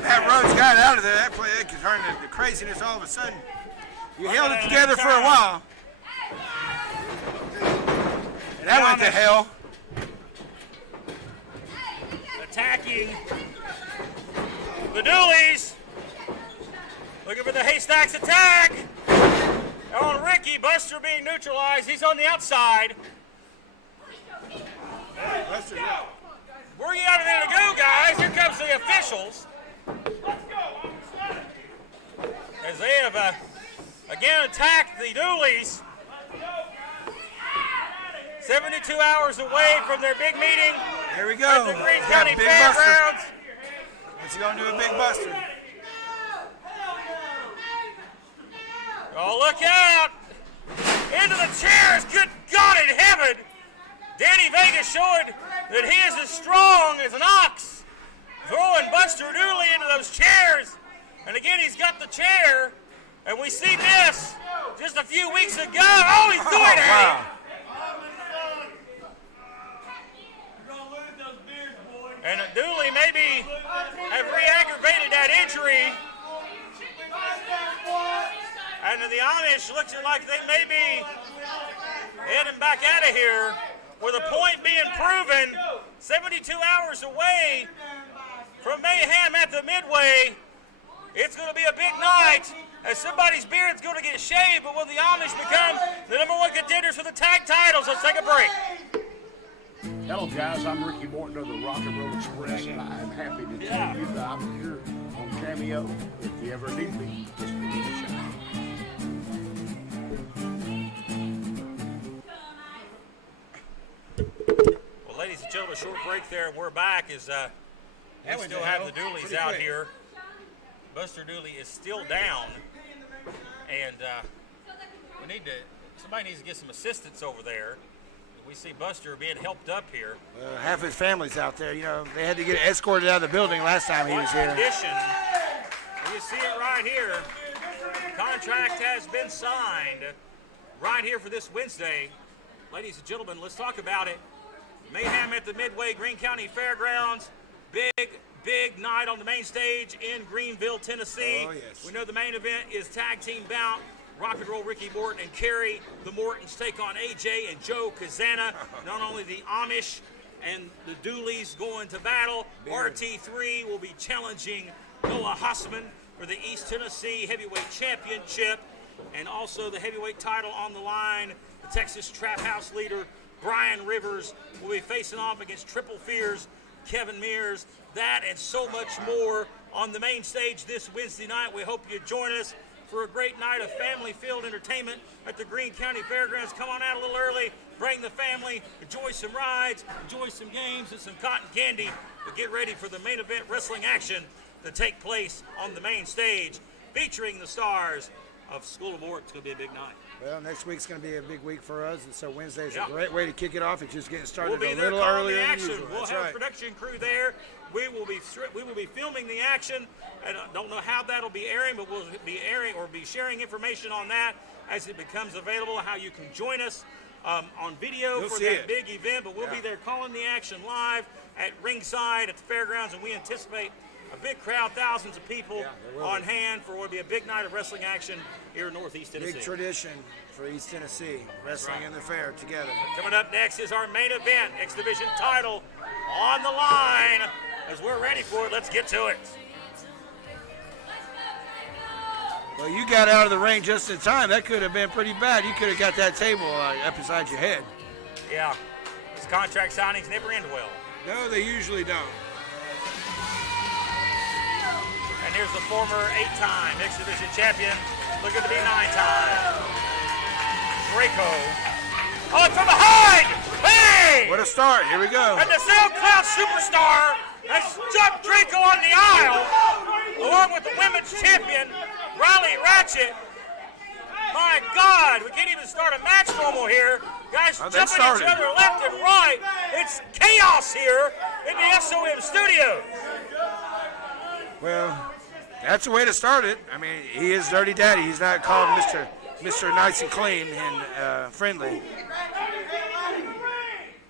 That Rhodes got out of there. That play could turn into craziness all of a sudden. You held it together for a while. And that went to hell. Attacking the Dooleys. Looking for the Haystacks attack. On Ricky, Buster being neutralized. He's on the outside. Buster, Where are you out of there to go, guys? Here comes the officials. As they have again attacked the Dooleys. 72 hours away from their big meeting. Here we go. At the Green County Big Fairgrounds. What's he gonna do, a Big Buster? Oh, look out! Into the chairs! Good God in heaven! Danny Vegas showing that he is as strong as an ox. Throwing Buster Dooley into those chairs. And again, he's got the chair. And we see this just a few weeks ago. Oh, he's doing it! Wow. And Dooley maybe have re-aggravated that injury. And the Amish looks like they may be heading back out of here with a point being proven 72 hours away from mayhem at the Midway. It's going to be a big night as somebody's beard's going to get shaved, but will the Amish become the number one contenders for the tag titles? Let's take a break. Hello guys, I'm Ricky Morton of the Rock and Roll Express, and I'm happy to tell you that I'm here on Cameo. If you ever need me, just give me a shout. Well, ladies and gentlemen, short break there, and we're back as we still have the Dooleys out here. Buster Dooley is still down, and somebody needs to get some assistance over there. We see Buster being helped up here. Half his family's out there. You know, they had to get escorted out of the building last time he was here. Condition. You see it right here. Contract has been signed right here for this Wednesday. Ladies and gentlemen, let's talk about it. Mayhem at the Midway Green County Fairgrounds. Big night on the main stage in Greenville, Tennessee. Oh, yes. We know the main event is tag team bout. Rock and Roll Ricky Morton and Kerry. The Mortons take on AJ and Joe Kazana. Not only the Amish and the Dooleys going to battle, RT3 will be challenging Noah Hossman for the East Tennessee Heavyweight Championship, and also the heavyweight title on the line. The Texas Trap House leader, Brian Rivers, will be facing off against Triple Fears, Kevin Mears. That and so much more on the main stage this Wednesday night. We hope you join us. for a great night of family-filled entertainment at the Greene County Fairgrounds. Come on out a little early, bring the family, enjoy some rides, enjoy some games and some cotton candy, but get ready for the main event wrestling action to take place on the main stage, featuring the stars of School of Mort. It's going to be a big night. Well, next week's going to be a big week for us, and so Wednesday's a great way to kick it off. It's just getting started We'll be a there little calling earlier the than action. usual. We'll That's have right. a production crew there. We will be filming the action, and I don't know how that'll be airing, but we'll be airing or be sharing information on that as it becomes available. How you can join us on video You'll for see that it. big event. But we'll be there calling the action live at ringside at the fairgrounds, and we anticipate a big crowd, thousands of people on hand for what will be a big night of wrestling action here in Northeast Tennessee. Big tradition for East Tennessee, wrestling in the fair together. Coming up next is our main event, X Division title on the line. As we're ready for it, let's get to it. Well, you got out of the ring just in time. That could have been pretty bad. You could have got that table up beside your head. Yeah, these contract signings never end well. No, they usually don't. And here's the former 8-time X Division champion, looking to be 9-time. Draco. Oh, from behind! Hey! What a start. Here we go. And the SoundCloud superstar has jumped Draco on the aisle, along with the women's champion, Riley Ratchet. My God, we can't even start a match normal here. Guys jumping each other left and right. It's chaos here in the SOM studio. Well, that's the way to start it. I mean, he is Dirty Daddy. He's not called Mr. Nice and Clean and friendly.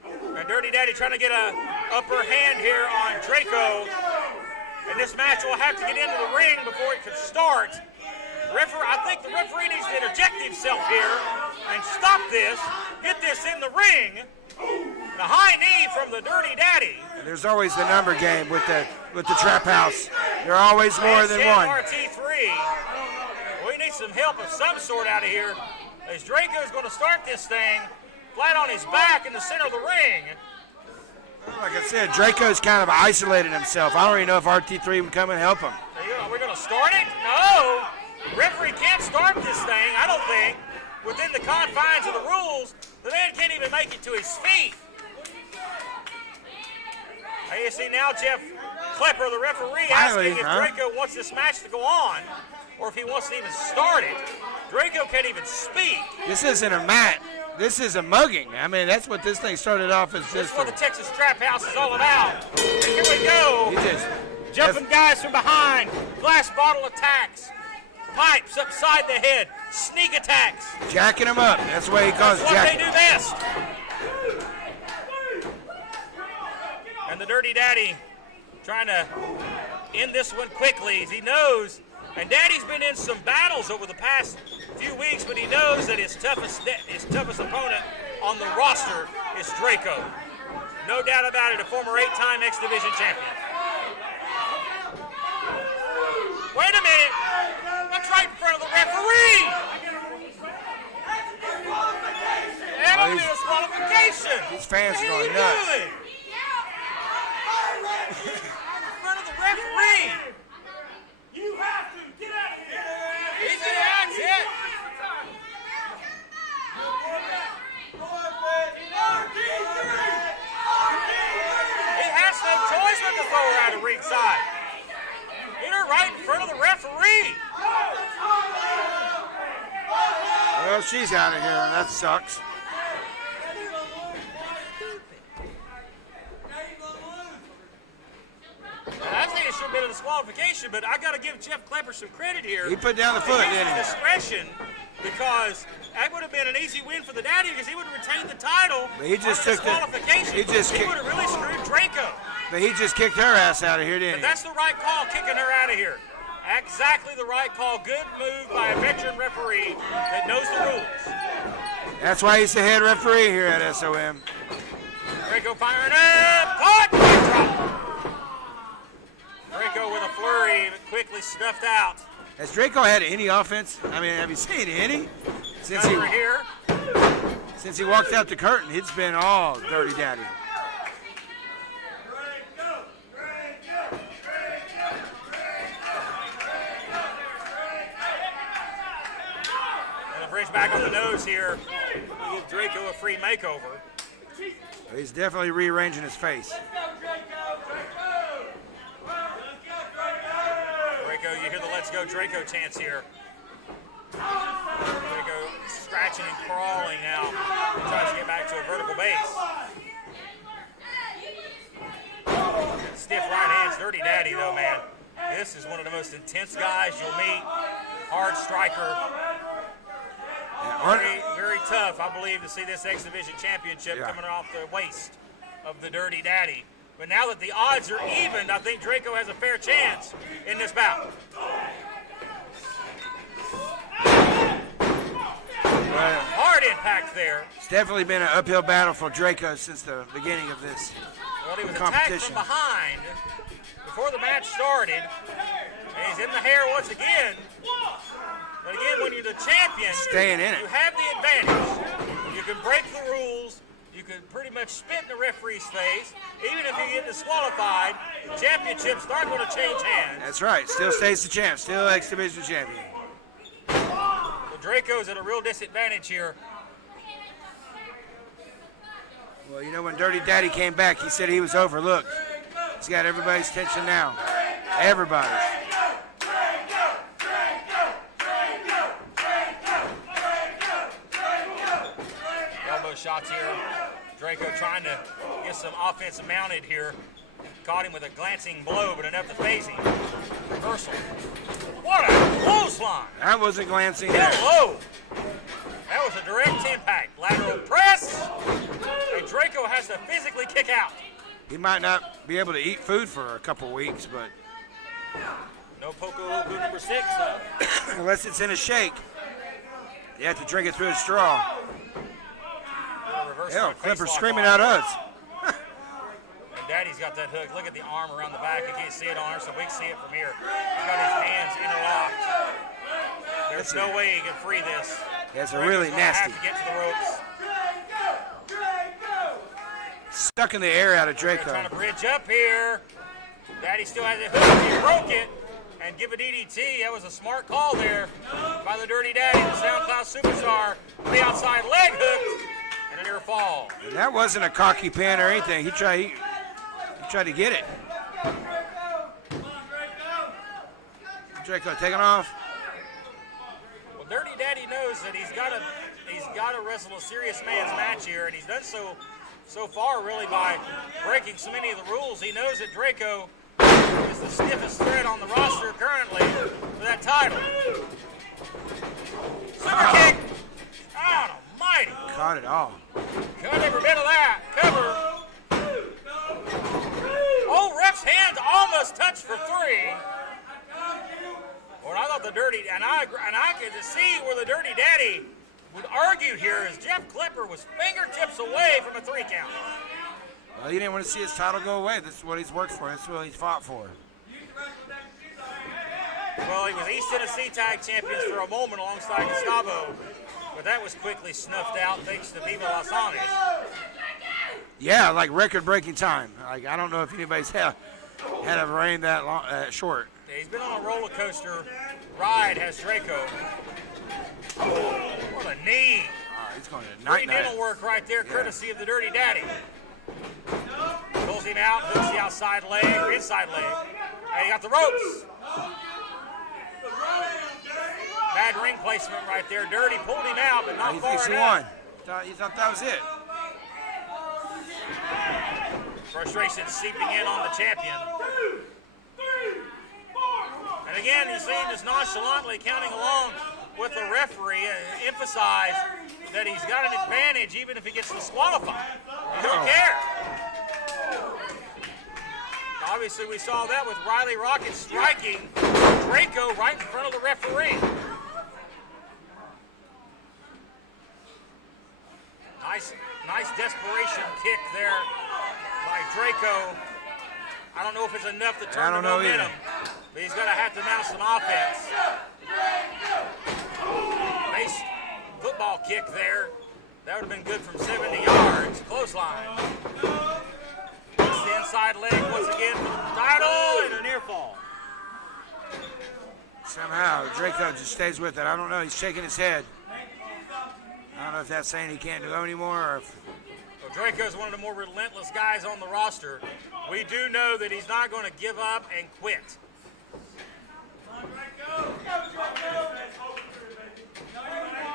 And Dirty Daddy trying to get a upper hand here on Draco. And this match will have to get into the ring before it can start. I think the referee needs to interject himself here and stop this, get this in the ring. The high knee from the Dirty Daddy. And there's always the number game with the trap house. There are always more than one. RT3. We need some help of some sort out of here, as Draco's going to start this thing flat on his back in the center of the ring. Like I said, Draco's kind of isolated himself. I don't even know if RT3 would come and help him. Are we going to start it? No. Referee can't start this thing, I don't think. Within the confines of the rules, the man can't even make it to his feet. You see now Jeff Klepper, the referee, asking if Draco wants this match to go on, or if he wants to even start it. Draco can't even speak. This isn't a mat. This is a mugging. I mean, that's what this thing started off as. This is what the Texas Trap House is all about. And here we go. Jumping guys from behind. Glass bottle attacks. Pipes upside the head. Sneak attacks. Jacking them up. That's the way he calls That's what jacking. they do best. And the Dirty Daddy trying to end this one quickly as he knows. And Daddy's been in some battles over the past few weeks, but he knows that his toughest opponent on the roster is Draco. No doubt about it, a former 8-time X Division champion. Wait a minute. That's right in front of the referee. That'll be a disqualification. These fans are going nuts. What are you doing? In front of the referee. You have to get out of here. That's it. He has no choice but to throw her out of ringside. Hit her right in front of the referee. Well, she's out of here. That sucks. I think it should have been a disqualification, but I got to give Jeff Klepper some credit here. He put down the foot, didn't he? Discretion, because that would have been an easy win for the Daddy, because he would have retained the title. But he just took the. He would have really screwed Draco. But he just kicked her ass out of here, didn't But he? that's the right call, kicking her out of here. Exactly the right call. Good move by a veteran referee that knows the rules. That's why he's the head referee here at SOM. Draco firing up. Caught. Draco with a flurry, but quickly snuffed out. Has Draco had any offense? I mean, have you seen any? Since he walked out the curtain, it's been all Dirty Daddy. Referee's back on the nose here. We'll give Draco a free makeover. He's definitely rearranging his face. Draco, you hear the "Let's Go Draco" chants here. Draco scratching and crawling now. He tries to get back to a vertical base. Stiff right hands, Dirty Daddy though, man. This is one of the most intense guys you'll meet. Hard striker. Very, very tough, I believe, to see this X Division championship coming off the waist of the Dirty Daddy. But now that the odds are even, I think Draco has a fair chance in this bout. Hard impact there. It's definitely been an uphill battle for Draco since the beginning of this Well, he was competition. attacked from behind before the match started. And he's in the hair once again. But again, when you're the champion, Staying in it. you have the advantage. You can break the rules. You can pretty much spit in the referee's face. Even if you get disqualified, the championship's not going to change hands. That's right. Still stays the champ. Still X Division champion. So Draco's at a real disadvantage here. Well, you know, when Dirty Daddy came back, he said he was overlooked. He's got everybody's attention now. Everybody. Elbow shots here. Draco trying to get some offense mounted here. Caught him with a glancing blow, but enough to phase him. Reversal. What a clothesline! That wasn't glancing. Hello! That was a direct impact. Lateral press. And Draco has to physically kick out. He might not be able to eat food for a couple weeks, but no Poco good number 6, though. unless it's in a shake, you have to drink it through a straw. Hell, Clipper's screaming at us. And Daddy's got that hook. Look at the arm around the back. You can't see it on her, so we can see it from here. He's got his hands interlocked. There's no way he can free this. That's a really nasty. Have to get to the ropes. Stuck in the air out of Draco. Trying to bridge up here. Daddy still has it hooked. He broke it and give a DDT. That was a smart call there by the Dirty Daddy, the SoundCloud superstar. The outside leg hooked and a near fall. And that wasn't a cocky pin or anything. He tried to get it. Draco taking off. Well, Dirty Daddy knows that he's got to wrestle a serious man's match here, and he's done so far really by breaking so many of the rules. He knows that Draco is the stiffest thread on the roster currently for that title. Super kick! God almighty! Caught it all. Cut every bit of that. Cover. Oh, ref's hand almost touched for 3. Well, I thought the Dirty, and I could see where the Dirty Daddy would argue here as Jeff Clipper was fingertips away from a 3 count. Well, he didn't want to see his title go away. This is what he's worked for. This is what he's fought for. Well, he was East Tennessee Tag Champions for a moment alongside Gustavo, but that was quickly snuffed out thanks to Viva Las Anes. Yeah, like record-breaking time. Like, I don't know if anybody's had a reign that long, short. Yeah, he's been on a roller coaster ride, has Draco. What a knee! He's going to Great night-night. dental work right there, courtesy of the Dirty Daddy. Pulls him out, hooks the outside leg, or inside leg. And he got the ropes. Bad ring placement right there. Dirty pulled him out, but not He far thinks he enough. won. He thought that was it. Frustration seeping in on the champion. And again, he's seen just nonchalantly counting along with the referee and emphasize that he's got an advantage even if he gets disqualified. He don't care. Obviously, we saw that with Riley Rocket striking Draco right in front of the referee. Nice desperation kick there by Draco. I don't know if it's enough to turn the momentum, but he's going to have to mount some offense. Nice football kick there. That would have been good from 70 yards. Clothesline. It's the inside leg once again for the title and a near fall. Somehow, Draco just stays with it. I don't know. He's shaking his head. I don't know if that's saying he can't do anymore or if... Well, Draco's one of the more relentless guys on the roster. We do know that he's not going to give up and quit.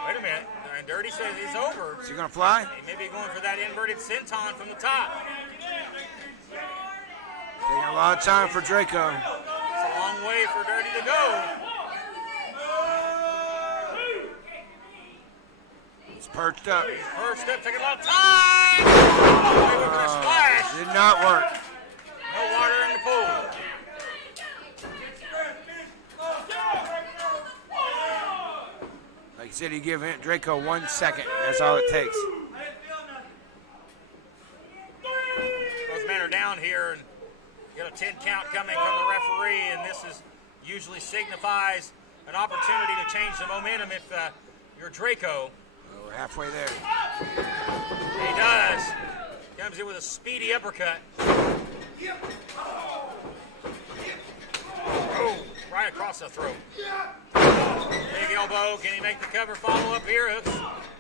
Wait a minute. And Dirty says he's over. Is he going to fly? He may be going for that inverted senton from the top. Taking a lot of time for Draco. It's a long way for Dirty to go. He's perched up. He's perched up, taking a lot of time. With a splash. Did not work. No water in the pool. Like you said, you give Draco 1 second. That's all it takes. Both men are down here, and you got a 10 count coming from the referee, and this is usually signifies an opportunity to change the momentum if you're Draco. Well, we're halfway there. He does. Comes in with a speedy uppercut. Oh, right across the throat. Big elbow. Can he make the cover? Follow up here. Hooks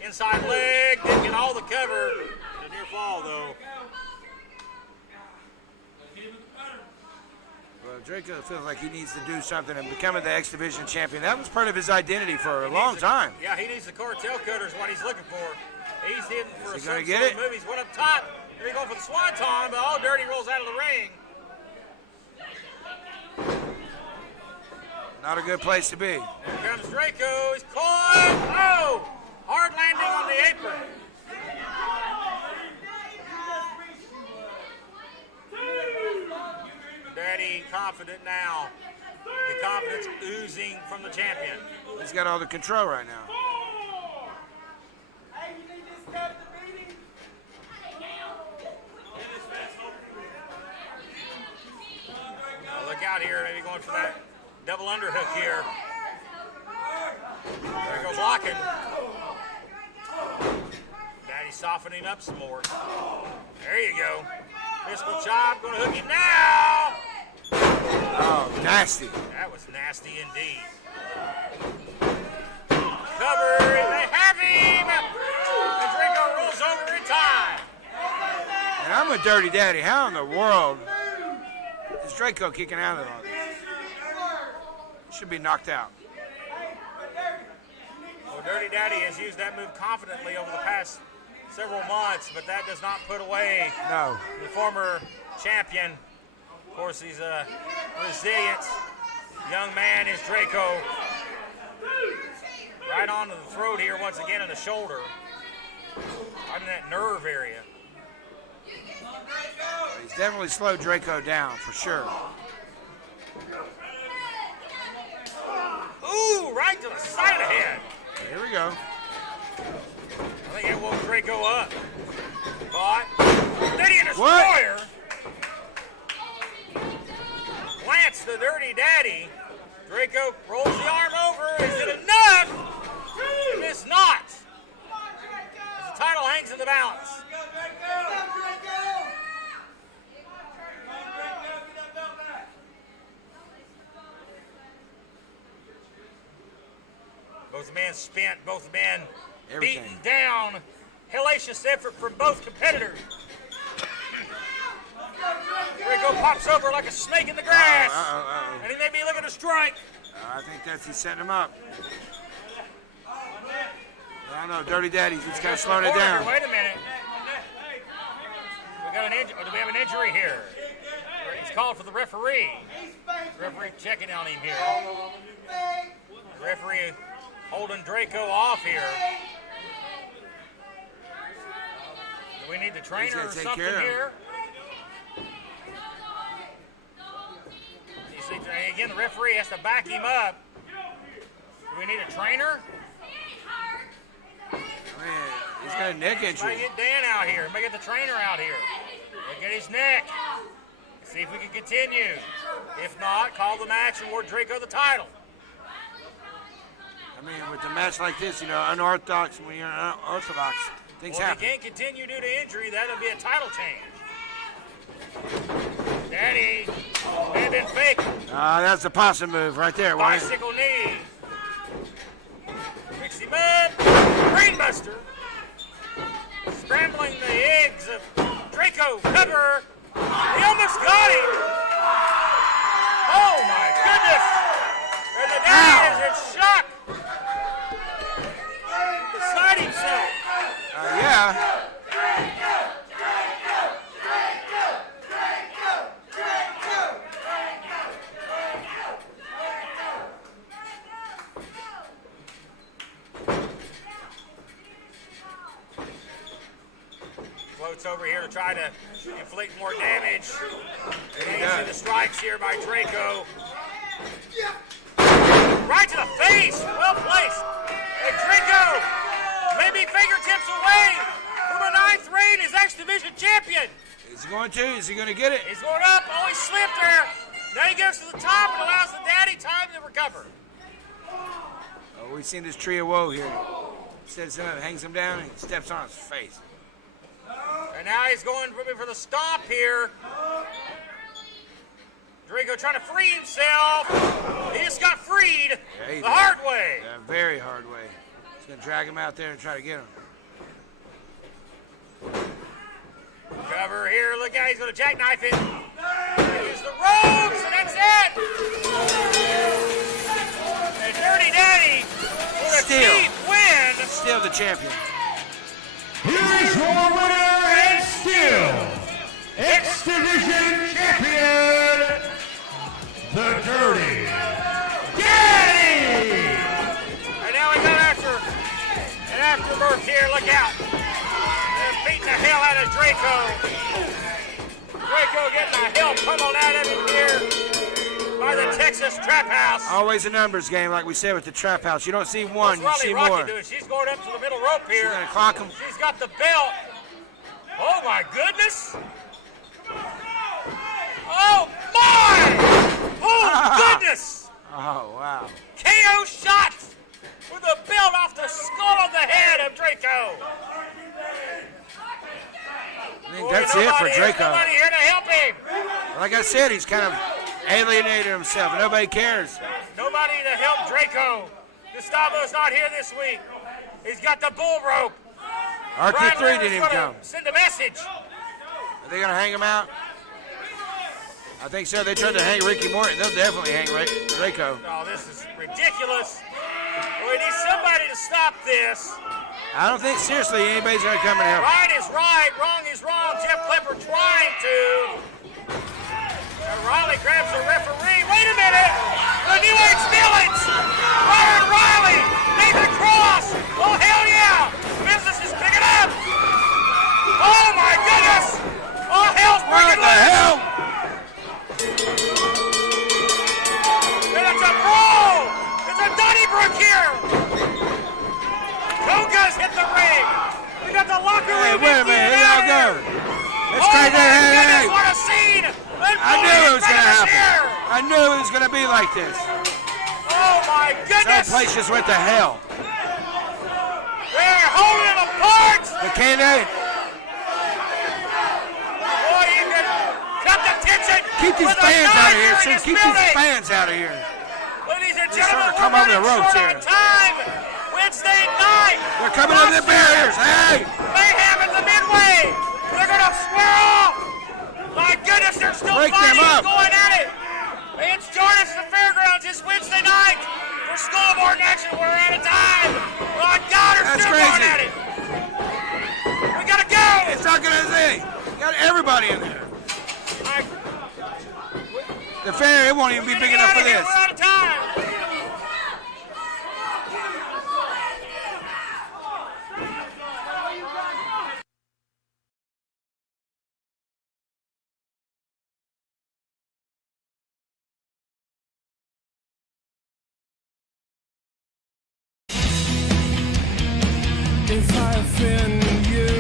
inside leg. Didn't get all the cover. A near fall, though. Well, Draco feels like he needs to do something and becoming the X Division champion. That was part of his identity for a long time. Yeah, he needs the cartel cutter is what he's looking for. He's hitting for Is he some gonna get sort it? of move. He's one up top. Here he going for the swanton, but all Dirty rolls out of the ring. Not a good place to be. Here comes Draco. He's caught. Oh! Hard landing on the apron. Daddy confident now. The confidence oozing from the champion. He's got all the control right now. Oh, look out here. Maybe going for that double underhook here. There goes blocking. Daddy softening up some more. There you go. Pistol chop. Going to hook him now. Oh, nasty. That was nasty indeed. Cover. They have him. And Draco rolls over in time. And I'm a Dirty Daddy. How in the world is Draco kicking out of all this? Should be knocked out. Well, Dirty Daddy has used that move confidently over the past several months, but that does not put away the former champion. Of course, he's a resilient young man, is Draco. Right onto the throat here once again in the shoulder. Right in that nerve area. He's definitely slowed Draco down for sure. Ooh, right to the side of the head. Here we go. I think it woke Draco up. Caught. Lydian Destroyer. Plants the Dirty Daddy. Draco rolls the arm over. Is it enough? It is not. As the title hangs in the balance. Both men spent, both men beaten down. Hellacious effort from both competitors. Draco pops over like a snake in the grass. And he may be looking to strike. I think he's setting him up. I don't know, Dirty Daddy's just kind of slowing it down. Wait a minute. We got an injury. Do we have an injury here? He's called for the referee. Referee checking on him here. Referee holding Draco off here. Do we need the trainer or something here? You see, again, the referee has to back him up. Do we need a trainer? Man, he's got a neck injury. Might get Dan out here. Might get the trainer out here. Look at his neck. See if we can continue. If not, call the match and award Draco the title. I mean, with a match like this, you know, unorthodox, when you're unorthodox, things happen. If he can't continue due to injury, that'll be a title change. Daddy, man, been fake. That's a possum move right there. Bicycle knee. Picks him up. Brainbuster. shock. Beside himself. Yeah. Floats over here to try to inflict more damage. And you see the strikes here by Draco. Right to the face. Well placed. And Draco may be fingertips away from a 9th reign as X Division champion. Is he going to? Is he going to get it? He's going up. Oh, he slipped there. Now he goes to the top and allows the daddy time to recover. Oh, we've seen this tree of woe here. Sets him up, hangs him down, and steps on his face. And now he's going for the stomp here. Draco trying to free himself. He just got freed the hard way. Yeah, very hard way. He's going to drag him out there and try to get him. Cover here. Look out. He's going to jackknife it. Use the ropes, and that's it. And Dirty Daddy with a cheap win. Still the champion. Here is your winner and still X Division champion, the Dirty Daddy! And now we got an afterbirth here. Look out. They're beating the hell out of Draco. Draco getting the hell pummeled out of him here by the Texas Trap House. Always a numbers game, like we said with the Trap House. You don't see one, you see Rocky more. doing? She's going up to the middle rope here. She's going to clock him. She's got the belt. Oh, my goodness. Oh, my! Oh, goodness! Oh, wow. KO shot with the belt off the skull of the head of Draco. I think that's it for Draco. Nobody here to help him. Like I said, he's kind of alienated himself. Nobody cares. Nobody to help Draco. Gustavo's not here this week. He's got the bull rope. RQ3 didn't even come. Send a message. Are they going to hang him out? I think so. They tried to hang Ricky Morton. They'll definitely hang Draco. Oh, this is ridiculous. We need somebody to stop this. I don't think, seriously, anybody's going to come and help. Right is right, wrong is wrong. Jeff Klepper trying to. And Riley grabs the referee. Wait a minute. The New Age Villains. Ryan Riley. Nathan Cross. Oh, hell yeah. Business is picking up. Oh, my goodness. Oh, hell's breaking loose. What the hell? And it's a brawl. It's a Donnybrook here. Koja's hit the ring. We got the locker room. Hey, wait a minute. Here y'all go. Let's try that. Hey, what a scene. I knew it was going to happen. I knew it was going to be like this. Oh, my goodness. That place just went to hell. They're holding them apart. But can they? Boy, you can cut the tension. Keep these fans out of here, sir. Keep these fans out of here. Ladies and They're starting gentlemen, to come over the ropes here. time. Wednesday night. They're coming over the barriers. Hey! Mayhem at the midway. They're going to square off. My goodness, they're still Break fighting, them up. going at it. It's join us at the fairgrounds this Wednesday night for scoreboard action. We're out of time. My God, they're That's still crazy. going at it. We got to go. It's not going to see. You got everybody in there. The fair, it won't even be big enough for this. We're out of time. If I offend you